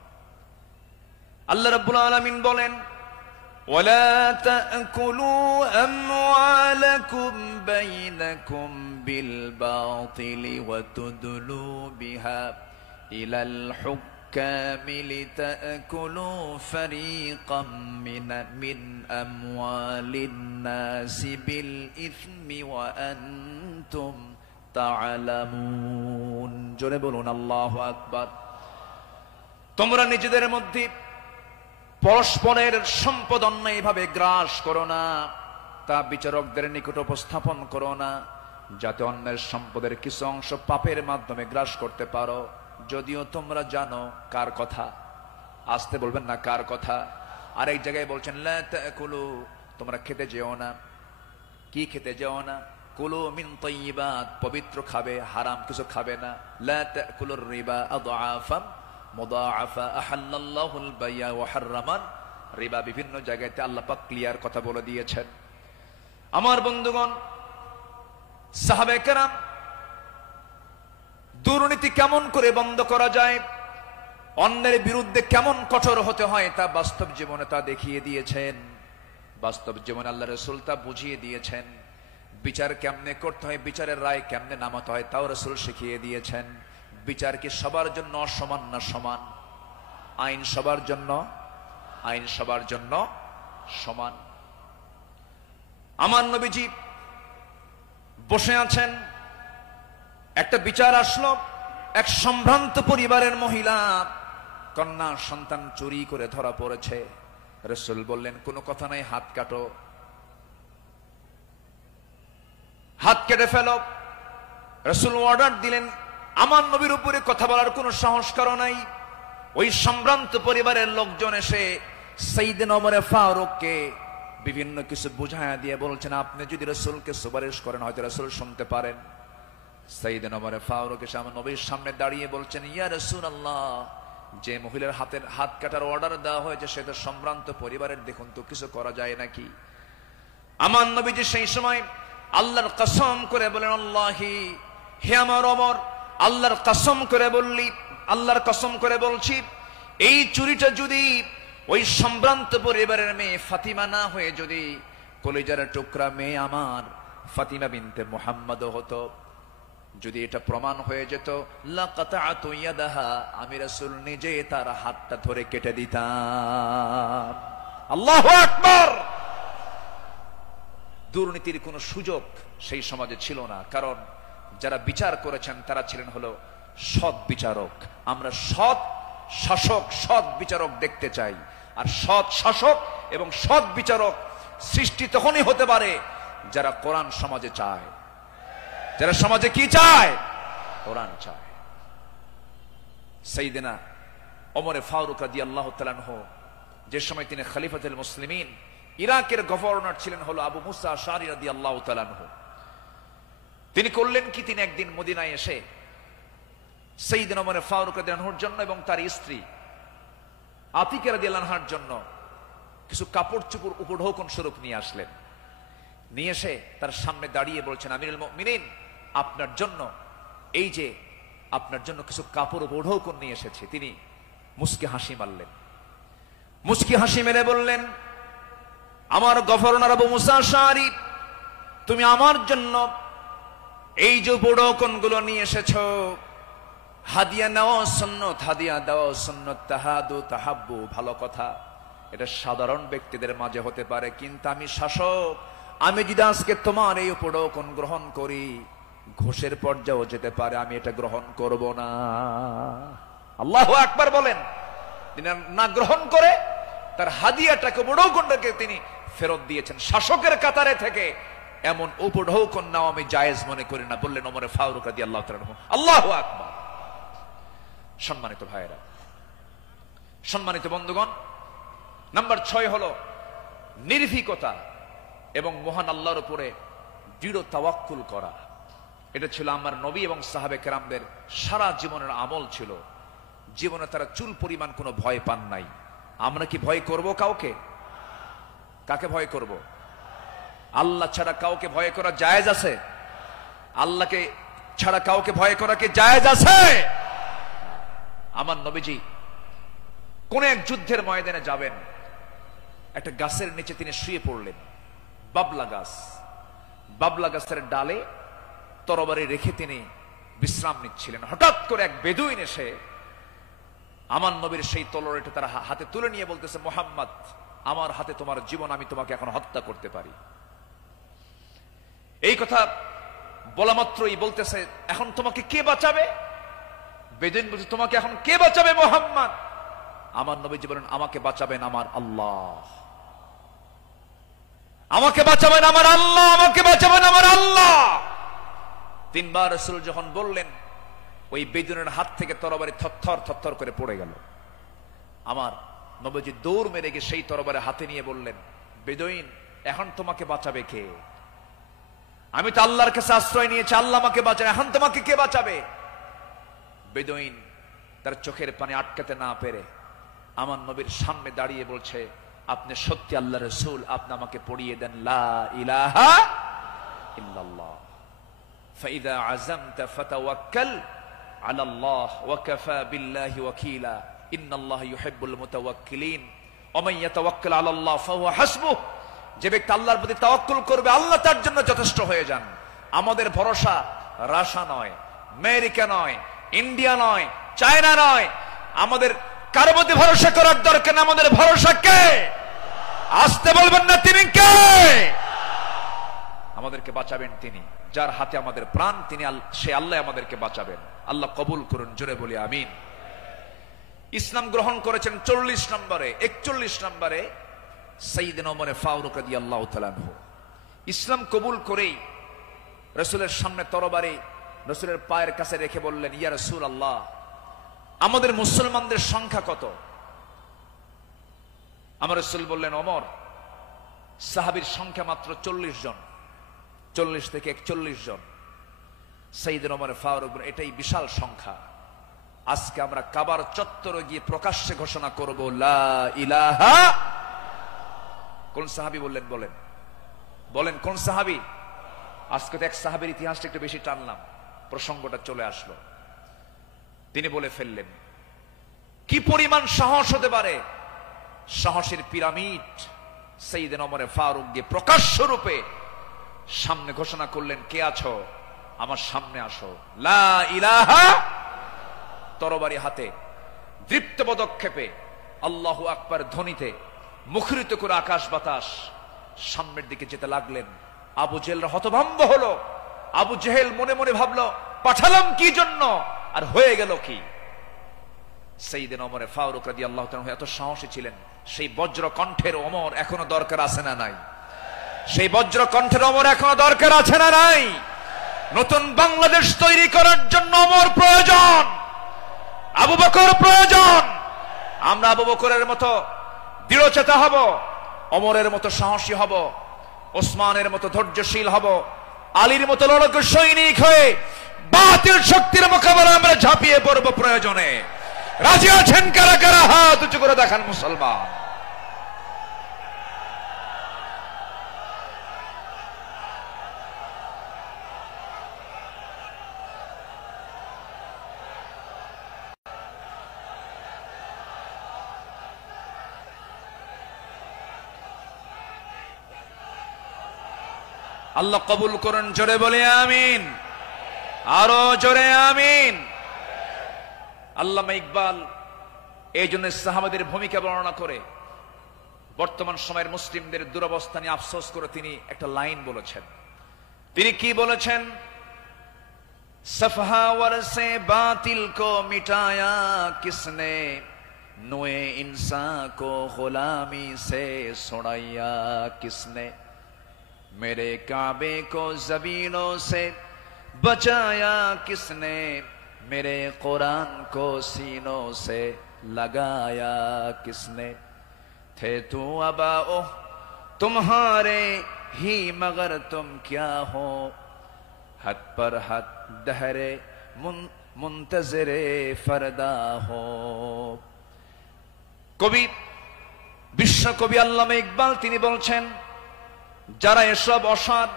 আল্লাহ রাব্বুল আলামিন বলেন, ওয়ালা তাকুলু আমওয়ালাকুম বাইনাকুম বিল বাতিলি ওয়া তুদলু বিহা ইলাল হুক্কামি লিতাকুলু ফারীকাম মিন আমওয়ালিন নাসি বিল ইসমি ওয়া আনতুম তা'লামুন। জোরে বলুন আল্লাহু আকবার। তোমরা নিজেদের মধ্যে পরস্পরের সম্পদ অন্যায়ভাবে গ্রাস করো না, তা বিচারকদের নিকট উপস্থাপন করো না, যাতে অন্যের সম্পদের কিছু অংশ পাপের মাধ্যমে গ্রাস করতে পারো, যদিও তোমরা জানো কার কথা। আসতে বলবেন না, কার কথা? আরেক জায়গায় বলছেন, লা তাকুলু, তোমরা খেতে যেও না। কি খেতে যেও না? কুলু মিন তাইয়্যিবাত, পবিত্র খাবে, হারাম কিছু খাবে না। লা তাকুলুর রিবা আদআফাম মুদাআফা আহাল্লাল্লাহুল বাইয়া ওয়া হাররামান রিবা। বিভিন্ন জায়গাতে আল্লাহ পাক ক্লিয়ার কথা বলে দিয়েছেন। আমার বন্ধুগণ, সাহাবে কেরাম দুর্নীতি কেমন করে বন্ধ করা যায়, অন্যের বিরুদ্ধে কেমন কঠোর হতে হয়, তা বাস্তব জীবনে তা দেখিয়ে দিয়েছেন। বাস্তব জীবনে আল্লাহ রাসূল তা বুঝিয়ে দিয়েছেন। বিচার কেমনে করতে হয়, বিচারের রায় কেমনে নামাতে হয়, তাও রাসূল শিখিয়ে দিয়েছেন। বিচার কি সবার জন্য সমান না সমান? আইন সবার জন্য? আইন সবার জন্য সমান। আমার নবীজি বসে আছেন, একটা বিচার আসলো, এক সম্ভ্রান্ত পরিবারের মহিলা কন্যা সন্তান চুরি করে ধরা পড়েছে। রাসূল বললেন কোনো কথা নাই, হাত কাটো, হাত কেটে ফেলো। রাসূল অর্ডার দিলেন, আমার নবীর উপরে কথা বলার কোনো সাহস কারো নাই। ওই সম্ভ্রান্ত পরিবারের লোকজন এসে সাইয়েদনা ওমর ফারুককে বিভিন্ন কিছু বুঝায়া দিয়ে বলছেন, আপনি যদি রাসূলকে সুপারিশ করেন হয়তো রাসূল শুনতে পারেন। সাইয়েদনা ওমর ফারুক এসে আমার নবীর সামনে দাঁড়িয়ে বলছেন, ইয়া রাসূলুল্লাহ, যে মহিলার হাত কাটার অর্ডার দেওয়া হয়েছে সে তো সম্ভ্রান্ত পরিবারের, দেখুন তো কিছু করা যায় নাকি। আমার নবীজি সেই সময় আল্লাহর কসম করে বলেন, আল্লাহি, হে আমার ওমর, আল্লাহর কসম করে বললি, আল্লাহর কসম করে বলছি, এই চুরিটা যদি ওই সম্ভ্রান্ত পরিবারের মেয়ে ফাতিমা না হয়ে যদি কলিজার টুকরা মেয়ে আমার ফাতিমা বিনতে মুহাম্মদ হতো, যদি এটা প্রমাণ হয়ে যেত, লাকাতাতু ইয়াদাহা, আমি রাসূল নিজে তার হাতটা ধরে কেটে দিতাম। আল্লাহু আকবার। দুর্নীতির কোনো সুযোগ সেই সমাজে ছিল না, কারণ যারা বিচার করেছেন তারা ছিলেন হলো সৎ বিচারক। আমরা সৎ শাসক, সৎ বিচারক দেখতে চাই। আর সৎ শাসক এবং সৎ বিচারক সৃষ্টি তখনই হতে পারে যারা কোরআন সমাজে চায়। যারা সমাজে কি চায়? কোরআন চায়। সাইয়েদনা ওমর ফারুক রাদিয়াল্লাহু তাআলা আনহু, যে সময় তিনি খলিফাতুল মুসলিমিন, ইরাকের গভর্নর ছিলেন হলো আবু মুসা আশআরী রাদিয়াল্লাহু তাআলা আনহু। তিনি করলেন কি, তিনি একদিন মদিনায় এসে সাইয়েদনা ওমর ফারুক রাদিয়াল্লাহু আনহুর জন্য এবং তার স্ত্রী আতিকা রাদিয়াল্লাহু আনহার জন্য কিছু কাপড় চোপড় উপঢৌকন স্বরূপ নিয়ে আসলেন। নিয়ে এসে তার সামনে দাঁড়িয়ে বলছেন, আমিরুল মুমিনিন, আপনার জন্য এই যে আপনার জন্য কিছু কাপড় উপঢৌকন নিয়ে এসেছি। তিনি মুস্কি হাসি মারলেন, মুস্কি হাসি মেরে বললেন, আমার গভর্নর আবু মুসা আশআরী, তুমি আমার জন্য এই যে উপঢৌকন গুলো নিয়ে এসেছো, হাদিয়া নেওয়া সুন্নত, হাদিয়া দেওয়া সুন্নত, তাহাদু তাহাব্বু, ভালো কথা, এটা সাধারণ ব্যক্তিদের মাঝে হতে পারে, কিন্তু আমি শাসক, আমি যদি আজকে তোমার এই উপঢৌকন গ্রহণ করি ঘোষের পর্যায়েও যেতে পারে, আমি এটা গ্রহণ করব না। আল্লাহু আকবার বলেন। তিনি না গ্রহণ করে তার হাদিয়াটাকে, উপঢৌকনটাকে তিনি ফেরত দিয়েছেন। শাসকের কাতারে থেকে এমন উপঢৌকন নাও আমি জায়েজ মনে করি না, বললেন ওমর ফারুক রাদিয়াল্লাহু তাআলা আনহু। আল্লাহু আকবার। সম্মানিত ভাইয়েরা, সম্মানিত বন্ধুগণ, নাম্বার 6 হলো নির্ভীকতা এবং মহান আল্লাহর উপরে দৃঢ় তাওয়াক্কুল করা। এটা ছিল আমার নবী এবং সাহাবে কেরামদের সারা জীবনের আমল ছিল। জীবনে তারা চুল পরিমাণ কোনো ভয় পান নাই। আমরা কি ভয় করব কাউকে? কাকে ভয় করব? আল্লাহ ছাড়া কাউকে ভয় করা জায়েজ আছে? আল্লাহকে ছাড়া কাউকে ভয় করা কি জায়েজ আছে? আমার নবীজি কোন এক যুদ্ধের ময়দানে যাবেন, একটা গাছের নিচে তিনি শুয়ে পড়লেন। বাবলা গাছ, বাবলা গাছের ডালে তরবারি রেখে তিনি বিশ্রাম নিচ্ছিলেন। হঠাৎ করে এক বেদুইন এসে আমার নবীর সেই তলোয়ারটা তার হাতে তুলে নিয়ে বলতেছে, মুহাম্মদ, আমার হাতে তোমার জীবন, আমি তোমাকে এখন হত্যা করতে পারি। এই কথা বলা মাত্রই বলতেছে, এখন তোমাকে কে বাঁচাবে? বেদুইন বলছে, তোমাকে এখন কে বাঁচাবে মুহাম্মদ? আমার নবীজি বলেন, আমাকে বাঁচাবেন আমার আল্লাহ, আমাকে বাঁচাবেন আমার আল্লাহ, আমাকে বাঁচাবেন আমার আল্লাহ। 3 বার রাসূল যখন বললেন, ওই বেদুইনের হাত থেকে তরবারি থরথর থরথর করে পড়ে গেল। আমার নবীজি দৌড় মেরে গিয়ে সেই তরবারি হাতে নিয়ে বললেন, বেদুইন, এখন তোমাকে বাঁচাবে কে? আমি তো আল্লাহর কাছে আশ্রয় নিয়েছি, আল্লাহ আমাকে বাঁচান, এখন তোমাকে কে বাঁচাবে? বেদুইন তার চোখের পানি আটকাতে না পেরে আমার নবীর সামনে দাঁড়িয়ে বলছে, আপনি সত্যি আল্লাহ রাসূল, আপনি আমাকে পড়িয়ে দেন লা ইলাহা ইল্লাল্লাহ, ফাইদা আযামতা ফাতাওয়াক্কাল আলাল্লাহ ওয়া কাফা বিল্লাহি ওয়াকিলা, ইন্নাল্লাহা ইউহিব্বুল মুতাওয়াক্কিলিন, ওয়া মান ইয়াতাওয়াক্কাল আলাল্লাহ ফাহুয়া হাসবুহ। যে ব্যক্তি আল্লাহর প্রতি তাওয়াক্কুল করবে, আল্লাহ তার জন্য যথেষ্ট হয়ে যান। আমাদের ভরসা রাশিয়া নয়, আমেরিকা নয়, ইন্ডিয়া নয়, চায়না নয়, আমাদের কারো মধ্যে ভরসা করার দরকার না, আমাদের ভরসা কে? আসতে বলবেন না, তিনি কে? আমাদেরকে বাঁচাবেন তিনি, যার হাতে আমাদের প্রাণ, তিনি সে আল্লাহ আমাদেরকে বাঁচাবেন। আল্লাহ কবুল করুন, জোরে বলি আমিন। ইসলাম গ্রহণ করেছেন 40 নম্বরে। 41 নম্বরে সাইয়েদনা ওমর ফারুক রাদিয়াল্লাহু তাআলা আনহু ইসলাম কবুল করেই রাসূলের সামনে তরবারি রাসূলের পায়ের কাছে রেখে বললেন, ইয়া রাসূলুল্লাহ, আমাদের মুসলমানদের সংখ্যা কত? আমার রাসূল বললেন, ওমর, সাহাবীর সংখ্যা মাত্র 40 জন, 40 থেকে 41 জন। সাইয়েদনা ওমর ফারুক, এটাই বিশাল সংখ্যা। আজকে আমরা কাবার চত্বরে গিয়ে প্রকাশ্যে ঘোষণা করব, লা ইলাহা। কোন সাহাবী বললেন? বলেন বলেন, কোন সাহাবী? আজকে তো এক সাহাবীর ইতিহাসটা একটু বেশি টানলাম, প্রসঙ্গটা চলে আসলো। তিনি বলে ফেললেন, কি পরিমাণ সাহস হতে পারে! সাহসের পিরামিড সাইয়েদনা ওমর ফারুক গিয়ে প্রকাশ্য রূপে সামনে ঘোষণা করলেন, কে আছো? আমার সামনে আসো, লা ইলাহা। তরবারি হাতে দৃপ্ত পদক্ষেপে আল্লাহু আকবার ধ্বনিতে মুখরিত করে আকাশ বাতাস সামনের দিকে যেতে লাগলেন। আবু জেহেল হতভম্ব হলো। আবু জেহেল মনে মনে ভাবলো, পাঠালাম কি জন্য, আর হয়ে গেল কি? সাইয়েদনা ওমর ফারুক রাদিয়াল্লাহু তাআলা এত সাহসী ছিলেন, সেই বজ্র কণ্ঠের ওমর এখনো দরকার আছে না নাই? সেই বজ্র কণ্ঠের ওমর এখনো দরকার আছে না নাই? নতুন বাংলাদেশ তৈরি করার জন্য ওমর প্রয়োজন, আবু বকর প্রয়োজন। আমরা আবু বকরের মতো দৃঢ়চেতা হব, ওমরের মতো সাহসী হব, ওসমানের মতো ধৈর্যশীল হব, আলীর মতো লড়াকু সৈনিক হয়ে বাতিল শক্তির মোকাবেলা আমরা ঝাঁপিয়ে পড়ব প্রয়োজনে। রাজি আছেন কারা কারা? হাত উঁচু করে দেখান মুসলমান। আল্লাহ কবুল করুন, জোরে বলে আমিন, আরো জোরে আমিন। আল্লামা ইকবাল এই জন্য সাহাবাদের ভূমিকা বর্ণনা করে বর্তমান সময়ের মুসলিমদের দুরবস্থা নিয়ে আফসোস করে তিনি একটা লাইন বলেছেন। তিনি কি বলেছেন? সফহাওয়ার সে বাতিল কো মিটায়া কিসনে, নুয়ে ইনসান কো গুলামি সে ছুড়ায়া কিসনে, मेरे काबे को जमीनों से बचाया किसने, मेरे कुरान को सीनों से लगाया किसने, थे तू अबाओ तुम्हारे ही मगर तुम क्या हो, हद पर हद दहरे मुंतजरे फरदा हो। कवि विश्व कवि আল্লামা ইকবাল তিনি বলছেন, যারা এসব অসার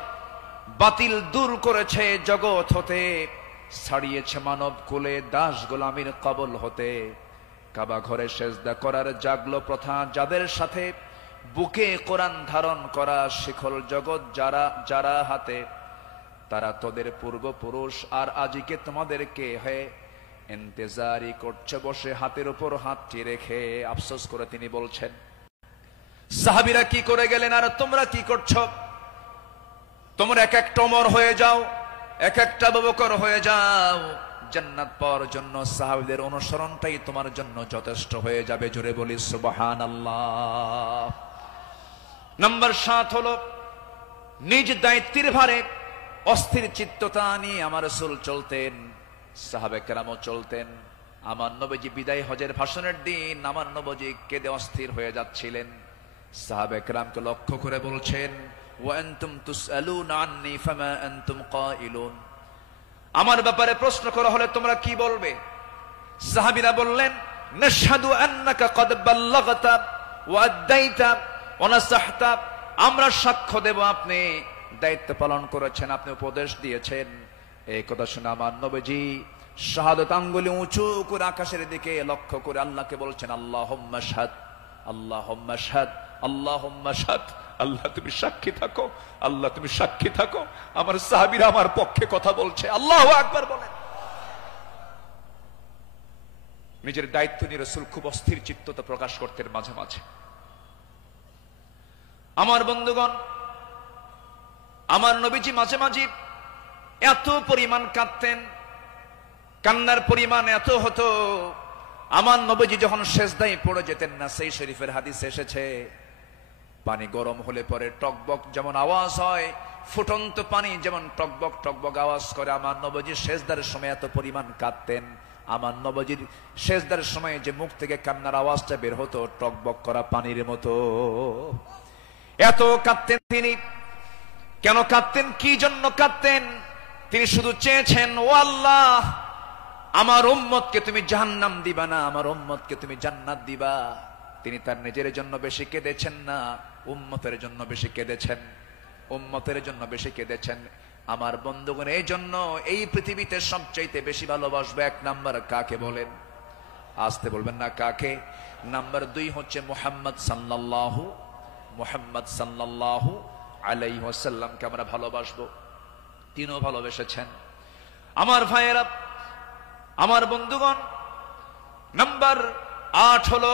বাতিল দূর করেছে জগৎ হতে, ছাড়িয়েছে মানব কুলে দাস গোলামির কবল হতে, কাবা ঘরে সেজদা করার জাগলো প্রথা যাদের সাথে, বুকে কোরআন ধারণ করা শিখল জগৎ যারা যারা হাতে, তারা তোদের পূর্বপুরুষ আর আজিকে তোমাদেরকে হয়ে ইন্তেজারি করছে বসে হাতের উপর হাতটি রেখে। আফসোস করে তিনি বলছেন, সাহাবীরা কি করে গেলেন আর তোমরা কি করছো? তোমরা এক একটা ওমর হয়ে যাও, এক একটা আবু বকর হয়ে যাও, জান্নাত পাওয়ার জন্য সাহাবীদের অনুসরণটাই তোমার জন্য যথেষ্ট হয়ে যাবে। জোরে বলি সুবহানাল্লাহ। নাম্বার 7 হলো নিজ দায়িত্বের ভারে অস্থির চিত্ততা নিয়ে আমার রাসূল চলতেন, সাহাবে কেরামও চলতেন। আমার নবীজি বিদায় হজের ভাষণের দিন আমার নবীজি কেঁদে অস্থির হয়ে যাচ্ছিলেন। সাহাবে কেরামকে লক্ষ্য করে বলছেন, ওয়া আনতুম তুসআলুনা আন্নী ফামা আনতুম কাইলুন, আমার ব্যাপারে প্রশ্ন করা হলে তোমরা কি বলবে? সাহাবীরা বললেন, নাশহাদু আন্নাকা ক্বাদ বাল্লাগতা ওয়া আদাইতা ওয়া নাসাহতা, আমরা সাক্ষ্য দেব আপনি দায়িত্ব পালন করেছেন, আপনি উপদেশ দিয়েছেন। এই কথা শুনে আমার নবীজি শাহাদাত আঙ্গুলি উঁচু করে আকাশের দিকে লক্ষ্য করে আল্লাহকে বলছেন, আল্লাহুম্মা শাহাদ, আল্লাহুম্মা শাহাদ, আল্লাহুম্মা শাহাদ। আল্লাহ তুমি সাক্ষী থাকো, আল্লাহ তুমি সাক্ষী থাকো, আমার সাহাবীরা আমার পক্ষে কথা বলছে। আল্লাহু আকবার বলেন। নিজের দায়িত্ব নিয়ে রাসূল খুব অস্থির চিত্ততা প্রকাশ করতেন মাঝে মাঝে। আমার বন্ধুগণ, আমার নবীজি মাঝে মাঝে এত পরিমাণ কাঁদতেন, কান্নার পরিমাণ এত হতো, আমার নবীজি যখন সেজদায় পড়ে যেতেন না, সেই শরীফের হাদিস এসেছে পানি গরম হলে পরে টকবক যেমন আওয়াজ হয়, ফুটন্ত পানি যেমন টকবক টকবক আওয়াজ করে, আমার নবীজি সেজদার সময় এত পরিমাণ কাঁদতেন। আমার নবীজির সেজদার সময় যে মুখ থেকে কান্নার আওয়াজটা বের হতো টকবক করা পানির মতো, এত কাঁদতেন তিনি। কেন কাঁদতেন, কি জন্য কাঁদতেন? তিনি শুধু চেয়েছেন, ও আল্লাহ, আমার উম্মতকে তুমি জাহান্নাম দিবা না, আমার উম্মতকে তুমি জান্নাত দিবা। তিনি তার নিজের জন্য বেশি কেঁদেছেন না, উম্মতের জন্য বেশি কেঁদেছেন, উম্মতের জন্য বেশি কেঁদেছেন। আমার বন্ধুগণ, এই জন্য এই পৃথিবীতে সবচাইতে বেশি ভালোবাসবে এক নাম্বার কাকে বলেন? আসতে বলবেন না কাকে? নাম্বার 2 হচ্ছে মুহাম্মদ সাল্লাল্লাহু আলাইহি ওয়াসাল্লামকে আমরা ভালোবাসবো। তিনিও ভালোবেসেছেন। আমার ভাইয়েরা, আমার বন্ধুগণ, নাম্বার 8 হলো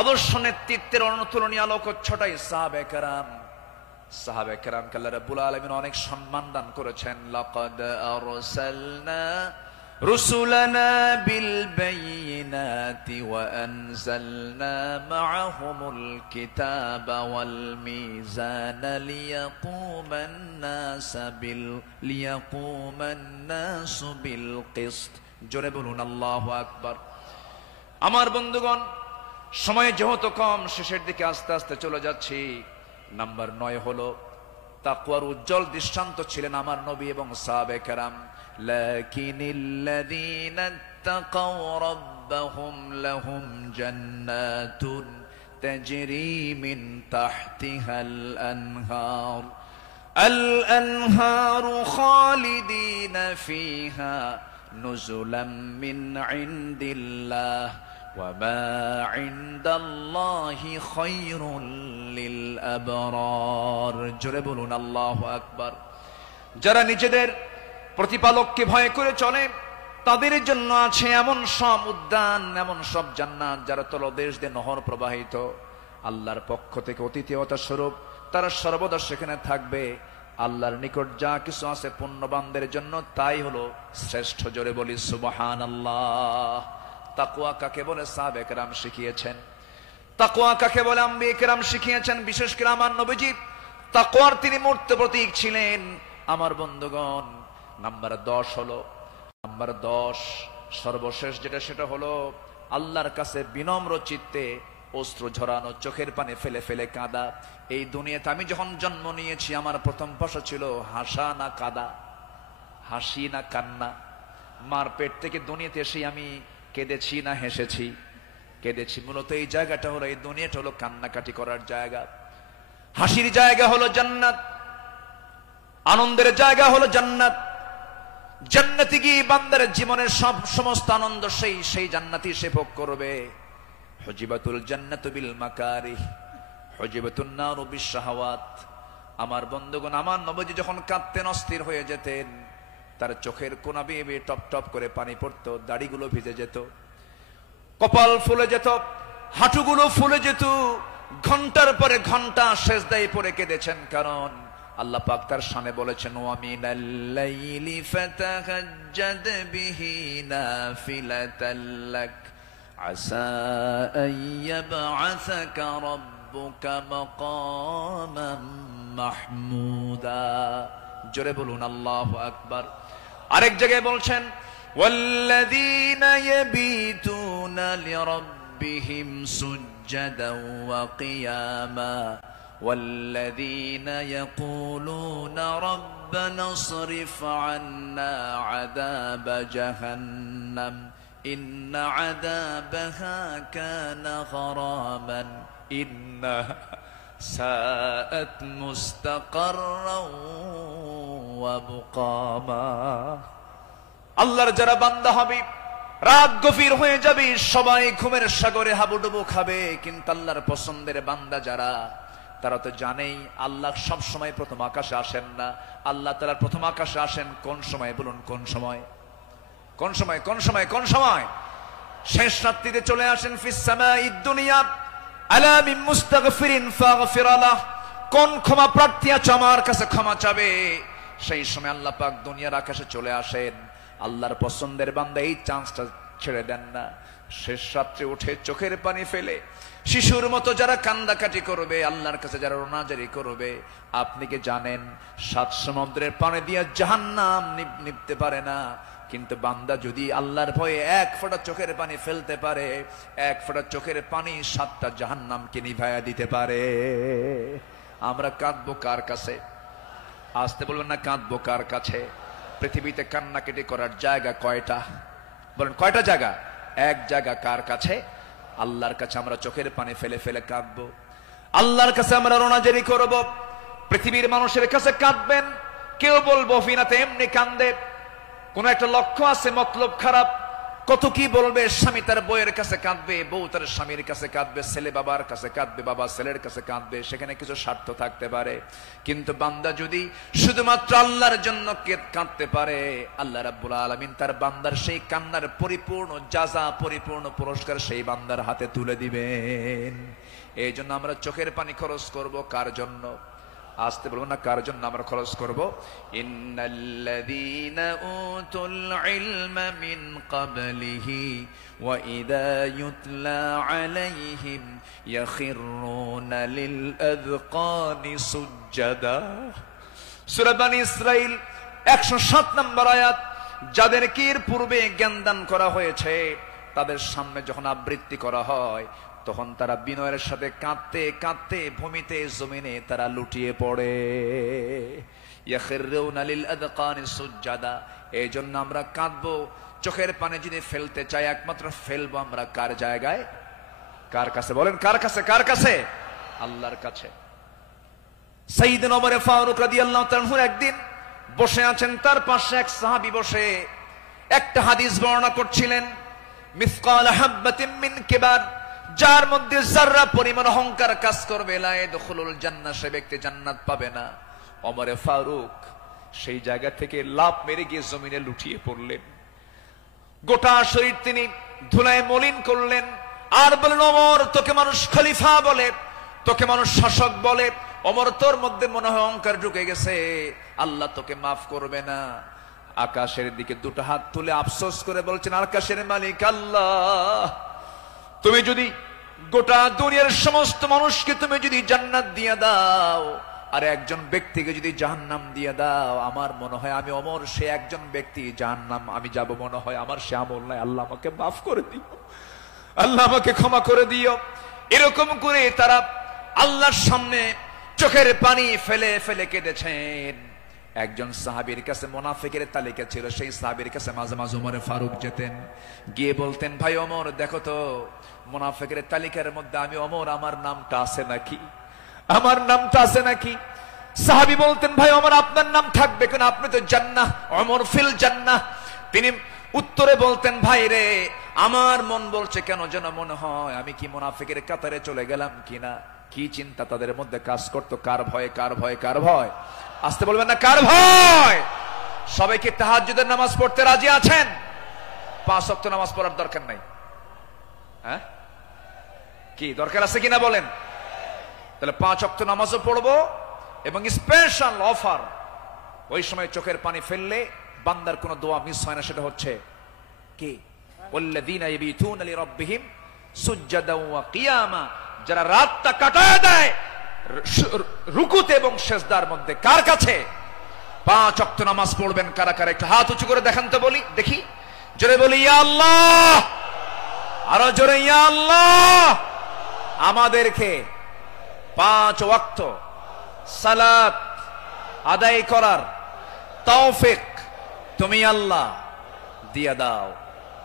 আদর্শ নেতৃত্বের অনুতুলনীয় আলোক ছটাই সাহাবে কেরাম। সাহাবে কেরামকে আল্লাহ রাব্বুল আলামিন অনেক সম্মান দান করেছেন। লাকাদ আরসালনা রুসুলানা বিল বাইয়িনাতি ওয়া আনজালনা মাআহুমুল কিতাবা ওয়াল মিজানা লিয়াকুমান নাসু বিল কিসত। জোরে বলুন আল্লাহু আকবার। আমার বন্ধুগণ, সময় যেহেতু কম, শেষের দিকে আস্তে আস্তে চলে যাচ্ছি। নাম্বার 9 হলো তাকওয়ার উজ্জ্বল দৃষ্টান্ত ছিলেন আমার নবী এবং সাহাবে কেরাম। লাকিনিল্লাযীনা তাকাও রাব্বাহুম লাহুম জান্নাতুন তাজরি মিন তাহতিহাল আনহার আল-আনহারু খালিদিনা ফিহা নুজুলাম মিন ইনদিল্লাহ وما عند الله خير للأبرار। জোরে বলুন আল্লাহু আকবার। যারা নিজেদের প্রতিপালককে ভয় করে চলে, তাদের জন্য আছে এমন সব উদ্যান, এমন সব জান্নাত যারা তলদেশ দিয়ে নহর প্রবাহিত। আল্লাহর পক্ষ থেকে অতিথিয়তা স্বরূপ তারা সর্বদা সেখানে থাকবে। আল্লাহর নিকট যা কিছু আছে পুণ্যবানদের জন্য তাই হলো শ্রেষ্ঠ। জোরে বলি সুবহানাল্লাহ। তাকওয়া কাকে বলে সাহাবে কেরাম শিখিয়েছেন, তাকওয়া কাকে বলে আম্বিয়া কেরাম শিখিয়েছেন। বিশেষ করে আমার নবীজি তাকওয়ার তিনি মূর্ত প্রতীক ছিলেন। আমার বন্ধুগণ, নাম্বার 10 হলো, নাম্বার 10 সর্বশেষ যেটা, সেটা হলো আল্লাহর কাছে বিনম্র চিত্তে অশ্রু ঝরানো, চোখের পানি ফেলে ফেলে কাঁদা। এই দুনিয়াতে আমি যখন জন্ম নিয়েছি আমার প্রথম ভাষা ছিল হাসা না কাঁদা, হাসি না কান্না। মার পেট থেকে দুনিয়াতে এসে আমি কেঁদেছি না হেসেছি? কেঁদেছি। মূলত এই জায়গাটা হলো, এই দুনিয়াটা হলো কান্নাকাটি করার জায়গা। হাসির জায়গা হলো জান্নাত, আনন্দের জায়গা হলো জান্নাত। জান্নাতে গিয়ে বান্দার জীবনের সব সমস্ত আনন্দ সেই জান্নাতি সে ভোগ করবে। হুজিবাতুল জান্নাতু বিল মাকারিহ হুজিবাতুন নারু বিশ শাহাওয়াত। আমার বন্ধুগণ, আমার নবীজি যখন কাঁদতেন, অস্থির হয়ে যেতেন, তার চোখের কোনা বেয়ে বেয়ে টপ টপ করে পানি পড়তো, দাড়িগুলো ভিজে যেত, কপাল ফুলে যেত, হাঁটুগুলো ফুলে যেত। ঘন্টার পরে ঘন্টা সেজদায় পড়ে কেঁদেছেন, কারণ আল্লাহ পাক তার শানে বলেছেন, ওয়া মিনাল লাইলি ফাতাহাজ্জাদ বিহি নাফিলাতাল লাক আসা আইয়াবআসাকা রাব্বুকা মাকামান মাহমুদা। জোরে বলুন আল্লাহু আকবার। আরেক জায়গায় বলছেন, ওয়াল্লাযীনা ইয়াবিতুনা লিরাব্বিহিম সুজ্জাদান ওয়া কিয়ামা ওয়াল্লাযীনা ইয়াকুলুনা রাব্বানা ইসরিফ আন্না আযাবা জাহান্নাম ইন্না আযাবাহা কানা গরামান ইন্নাহা সাআত মুস্তাকাররাও ওয়া মুকামা। আল্লাহর যারা বান্দা হবে, রাত গভীর হয়ে যাবে, সবাই ঘুমের সাগরে হাবুডুবু খাবে, কিন্তু আল্লাহর পছন্দের বান্দা যারা, তারা তো জানেই আল্লাহ সব সময় প্রথম আকাশে আসেন না। আল্লাহ তাআলা প্রথম আকাশে আসেন কোন সময়? বলুন কোন সময়? কোন সময়? কোন সময়? কোন সময়? শেষ রাত্রিতে চলে আসেন ফিস সামাঈদ দুনিয়া আলা মিন মুস্তাগফিরিন ফাগফির লাহ, কোন ক্ষমা প্রার্থী আছে আমার কাছে ক্ষমা চাবে। সেই সময় আল্লাহ পাক দুনিয়ার আকাশে চলে আসেন, আল্লাহর পছন্দের বান্দা এই চান্সটা ছেড়ে দেন না। শেষ রাত্রে উঠে চোখের পানি ফেলে শিশুর মতো যারা কান্দাকাটি করবে, আল্লাহর কাছে যারা রোনাজারি করবে, আপনি কি জানেন 7 সমুদ্রের পানি দিয়ে জাহান্নাম নিভতে পারে না, কিন্তু বান্দা যদি আল্লাহর ভয়ে 1 ফোঁটা চোখের পানি ফেলতে পারে, 1 ফোঁটা চোখের পানি 7টা জাহান্নামকে নিভাইয়া দিতে পারে। আমরা কাঁদবো কার কাছে? আসতে বলবেন না, কাঁদবো কার কাছে? পৃথিবীতে কান্নাকাটি করার জায়গা কয়টা? বলেন কয়টা জায়গা? এক জায়গা, কার কাছে? আল্লাহর কাছে আমরা চোখের পানি ফেলে ফেলে কাঁদবো, আল্লাহর কাছে আমরা রোনাজারি করব। পৃথিবীর মানুষের কাছে কাঁদবেন, কেউ বলবো ফিনাতে এমনি কান্দে, কোন একটা লক্ষ্য আছে, মতলব খারাপ। কত কি বলবে, স্বামী তার বউয়ের কাছে কাঁদবে, বউ তার স্বামীর কাছে কাঁদবে, ছেলে বাবার কাছে কাঁদবে, বাবা ছেলের কাছে কাঁদবে, সেখানে কিছু স্বার্থ থাকতে পারে। কিন্তু বান্দা যদি শুধুমাত্র আল্লাহর জন্য কাঁদতে পারে, আল্লাহ রাব্বুল আলামিন তার বান্দার সেই কান্নার পরিপূর্ণ জাযা, পরিপূর্ণ পুরস্কার সেই বান্দার হাতে তুলে দিবেন। এই জন্য আমরা চোখের পানি খরচ করব কার জন্য? আসতে বলবো না, কার জন্য আমরা খরচ করব? ইন্নাল্লাযীনা উতুল ইলমা মিন ক্বাবলিহি ওয়া ইযা ইউতলা আলাইহিম ইয়াখিরুনা লিল আযকানি সুজদা। সূরা বনী ইসরাঈল 107 নম্বর আয়াত। যাদেরকে এর পূর্বে জ্ঞান দান করা হয়েছে, তাদের সামনে যখন আবৃত্তি করা হয়, তখন তারা বিনয়ের সাথে কাঁদতে কাঁদতে ভূমিতে জমিনে তারা লুটিয়ে পড়ে। ইয়াখিরুনা লিল আযকানি সুজদা। এই জন্য আমরা কাঁদবো। চোখের পানি যদি ফেলতে চাই, একমাত্র ফেলবো আমরা কার জায়গায়? কার কাছে? বলেন কার কাছে? কার কাছে? আল্লাহর কাছে। সাইয়েদনা ওমর ফারুক রাদিয়াল্লাহু তাআলা আনহু একদিন বসে আছেন, তার পাশে এক সাহাবী বসে একটা হাদিস বর্ণনা করছিলেন। মিসকাল হাববাতিন মিন কিবার, যার মধ্যে যাররা পরিমাণ অহংকার কাজ করবে, লা ইয়াদখুলুল জান্নাহ, সে ব্যক্তি জান্নাত পাবে না। ওমর ফারুক সেই জায়গা থেকে লাফ মেরে গিয়ে জমিনে লুটিয়ে পড়লেন। গোটা শরীর তিনি ধুলায় মলিন করলেন, আর বলেন, ওমর, তোকে মানুষ খলিফা বলে, তোকে মানুষ শাসক বলে, ওমর তোর মধ্যে মনে হয় অহংকার ঢুকে গেছে, আল্লাহ তোকে মাফ করবে না। আকাশের দিকে দুটো হাত তুলে আফসোস করে বলছেন, আকাশের মালিক আল্লাহ, তুমি যদি গোটা দুনিয়ার সমস্ত মানুষকে তুমি যদি জান্নাত দিয়ে দাও, আর একজন ব্যক্তিকে যদি জাহান্নাম দিয়ে দাও, আমার মনে হয় আমি ওমর সে একজন ব্যক্তি, জাহান্নাম আমি যাব মনে হয় আমার সে আমল নাই, আল্লাহ আমাকে মাফ করে দিও, আল্লাহ আমাকে ক্ষমা করে দিও। এরকম করে তারা আল্লাহর সামনে চোখের পানি ফেলে ফেলে কেঁদেছেন। একজন সাহাবীর কাছে মুনাফিকের তালিকা ছিল, সেই সাহাবীর কাছে মাঝে মাঝে ওমর ফারুক যেতেন, গিয়ে বলতেন, ভাই ওমর, দেখো তো মুনাফিকের তালিকার মধ্যে আমি ওমর, আমার নামটা আছে নাকি? আমার নামটা আছে নাকি? সাহাবী বলতেন, ভাই ওমর, আপনার নাম থাকবে কেন? আপনি তো জান্নাহ, ওমর ফিল জান্নাহ। তিনি উত্তরে বলতেন, ভাই রে, আমার মন বলছে কেন যেন মনে হয় আমি কি মুনাফিকের কাতারে চলে গেলাম কিনা। কি চিন্তা তাদের মধ্যে কাজ করতো, কার ভয়, কার ভয়, কার ভয়? আসতে বলবেন না, কার ভয়? সবাইকে তাহাজ্জুদের নামাজ পড়তে রাজি আছেন? 5 ওয়াক্ত নামাজ পড়ার দরকার নাই? হ্যাঁ, কি দরকার আছে কিনা বলেন? তাহলে 5 ওয়াক্ত নামাজও পড়বো, এবং স্পেশাল অফার, ওই সময় চোখের পানি ফেললে বান্দার কোনো দোয়া মিস হয় না। সেটা হচ্ছে কি? ওয়াল্লাযীনা ইয়াবিতুনা লিরাব্বিহিম সুজদান ওয়া কিয়ামা, যারা রাতটা কাটায় দেয় রুকুতে এবং সিজদার মধ্যে। কার কাছে? 5 ওয়াক্ত নামাজ পড়বেন কারা কারা? একটু হাত উঁচু করে দেখান তো, বলি দেখি, জোরে বলি ইয়া আল্লাহ, আরো জোরে ইয়া আল্লাহ। আমাদেরকে 5 ওয়াক্ত সালাত আদায় করার তৌফিক তুমি আল্লাহ দিয়ে দাও।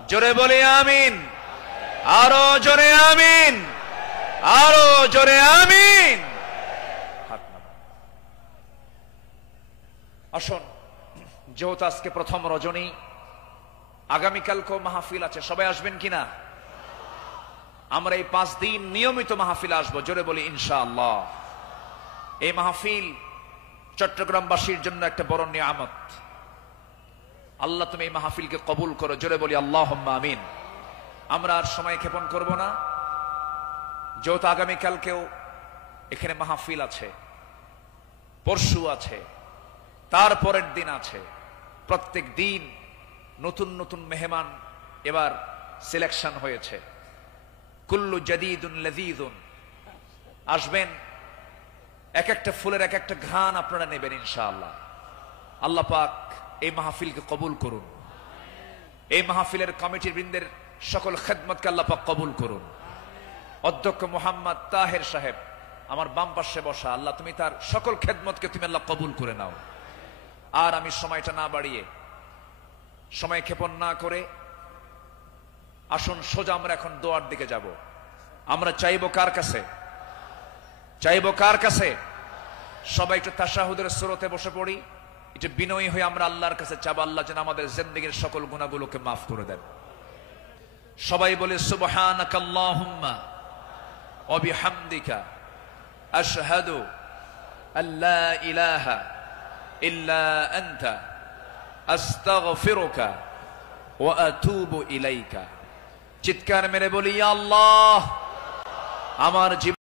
জোরে বলি আমিন, আরো জোরে আমিন, আরো জোরে আমিন। আসুন, যেহেতু আজকে প্রথম রজনী, আগামীকালকেও মাহফিল আছে, সবাই আসবেন কিনা? আমরা এই 5 দিন নিয়মিত মাহফিল আসবো। জোরে বলি ইনশাআল্লাহ। এই মাহফিল চট্টগ্রামবাসীর জন্য একটা বড় নিয়ামত। আল্লাহ তুমি এই মাহফিলকে কবুল করো। জোরে বলি আল্লাহুম্মা আমিন। আমরা আর সময় ক্ষেপণ করব না। যেহেতু আগামীকালকেও এখানে মাহফিল আছে, পরশু আছে, তারপরের দিন আছে, প্রত্যেক দিন নতুন নতুন মেহমান এবার সিলেকশন হয়েছে। কুল্লু জাদিদুন লাযীযুন, আসবেন, এক একটা ফুলের এক একটা ঘ্রাণ আপনারা নেবেন ইনশাআল্লাহ। আল্লাহ পাক এই মাহফিলকে কবুল করুন, এই মাহফিলের কমিটির বৃন্দের সকল খেদমতকে আল্লাহ পাক কবুল করুন। অধ্যক্ষ মোহাম্মদ তাহের সাহেব আমার বাম পাশে বসা, আল্লাহ তুমি তার সকল খেদমতকে তুমি আল্লাহ কবুল করে নাও। আর আমি সময়টা না বাড়িয়ে, সময় ক্ষেপণ না করে, আসুন সোজা আমরা এখন দোয়ার দিকে যাব। আমরা চাইবো কার কাছে? চাইবো কার কাছে? সবাই একটু তাশাহুদের সুরতে বসে পড়ি, একটু বিনয়ী হয়ে আমরা আল্লাহর কাছে চাবো, আল্লাহ যেন আমাদের জিন্দেগীর সকল গুনাহগুলোকে মাফ করে দেন। সবাই বলে সুবহানাকাল্লাহুম্মা ওয়া বিহামদিকা আশহাদু আল্লা ইলাহা ইল্লা আনতা আস্তাগফিরুকা ওয়া আতুবু ইলাইকা। চিৎকার মেরে বলি, ইয়া আল্লাহ, আমার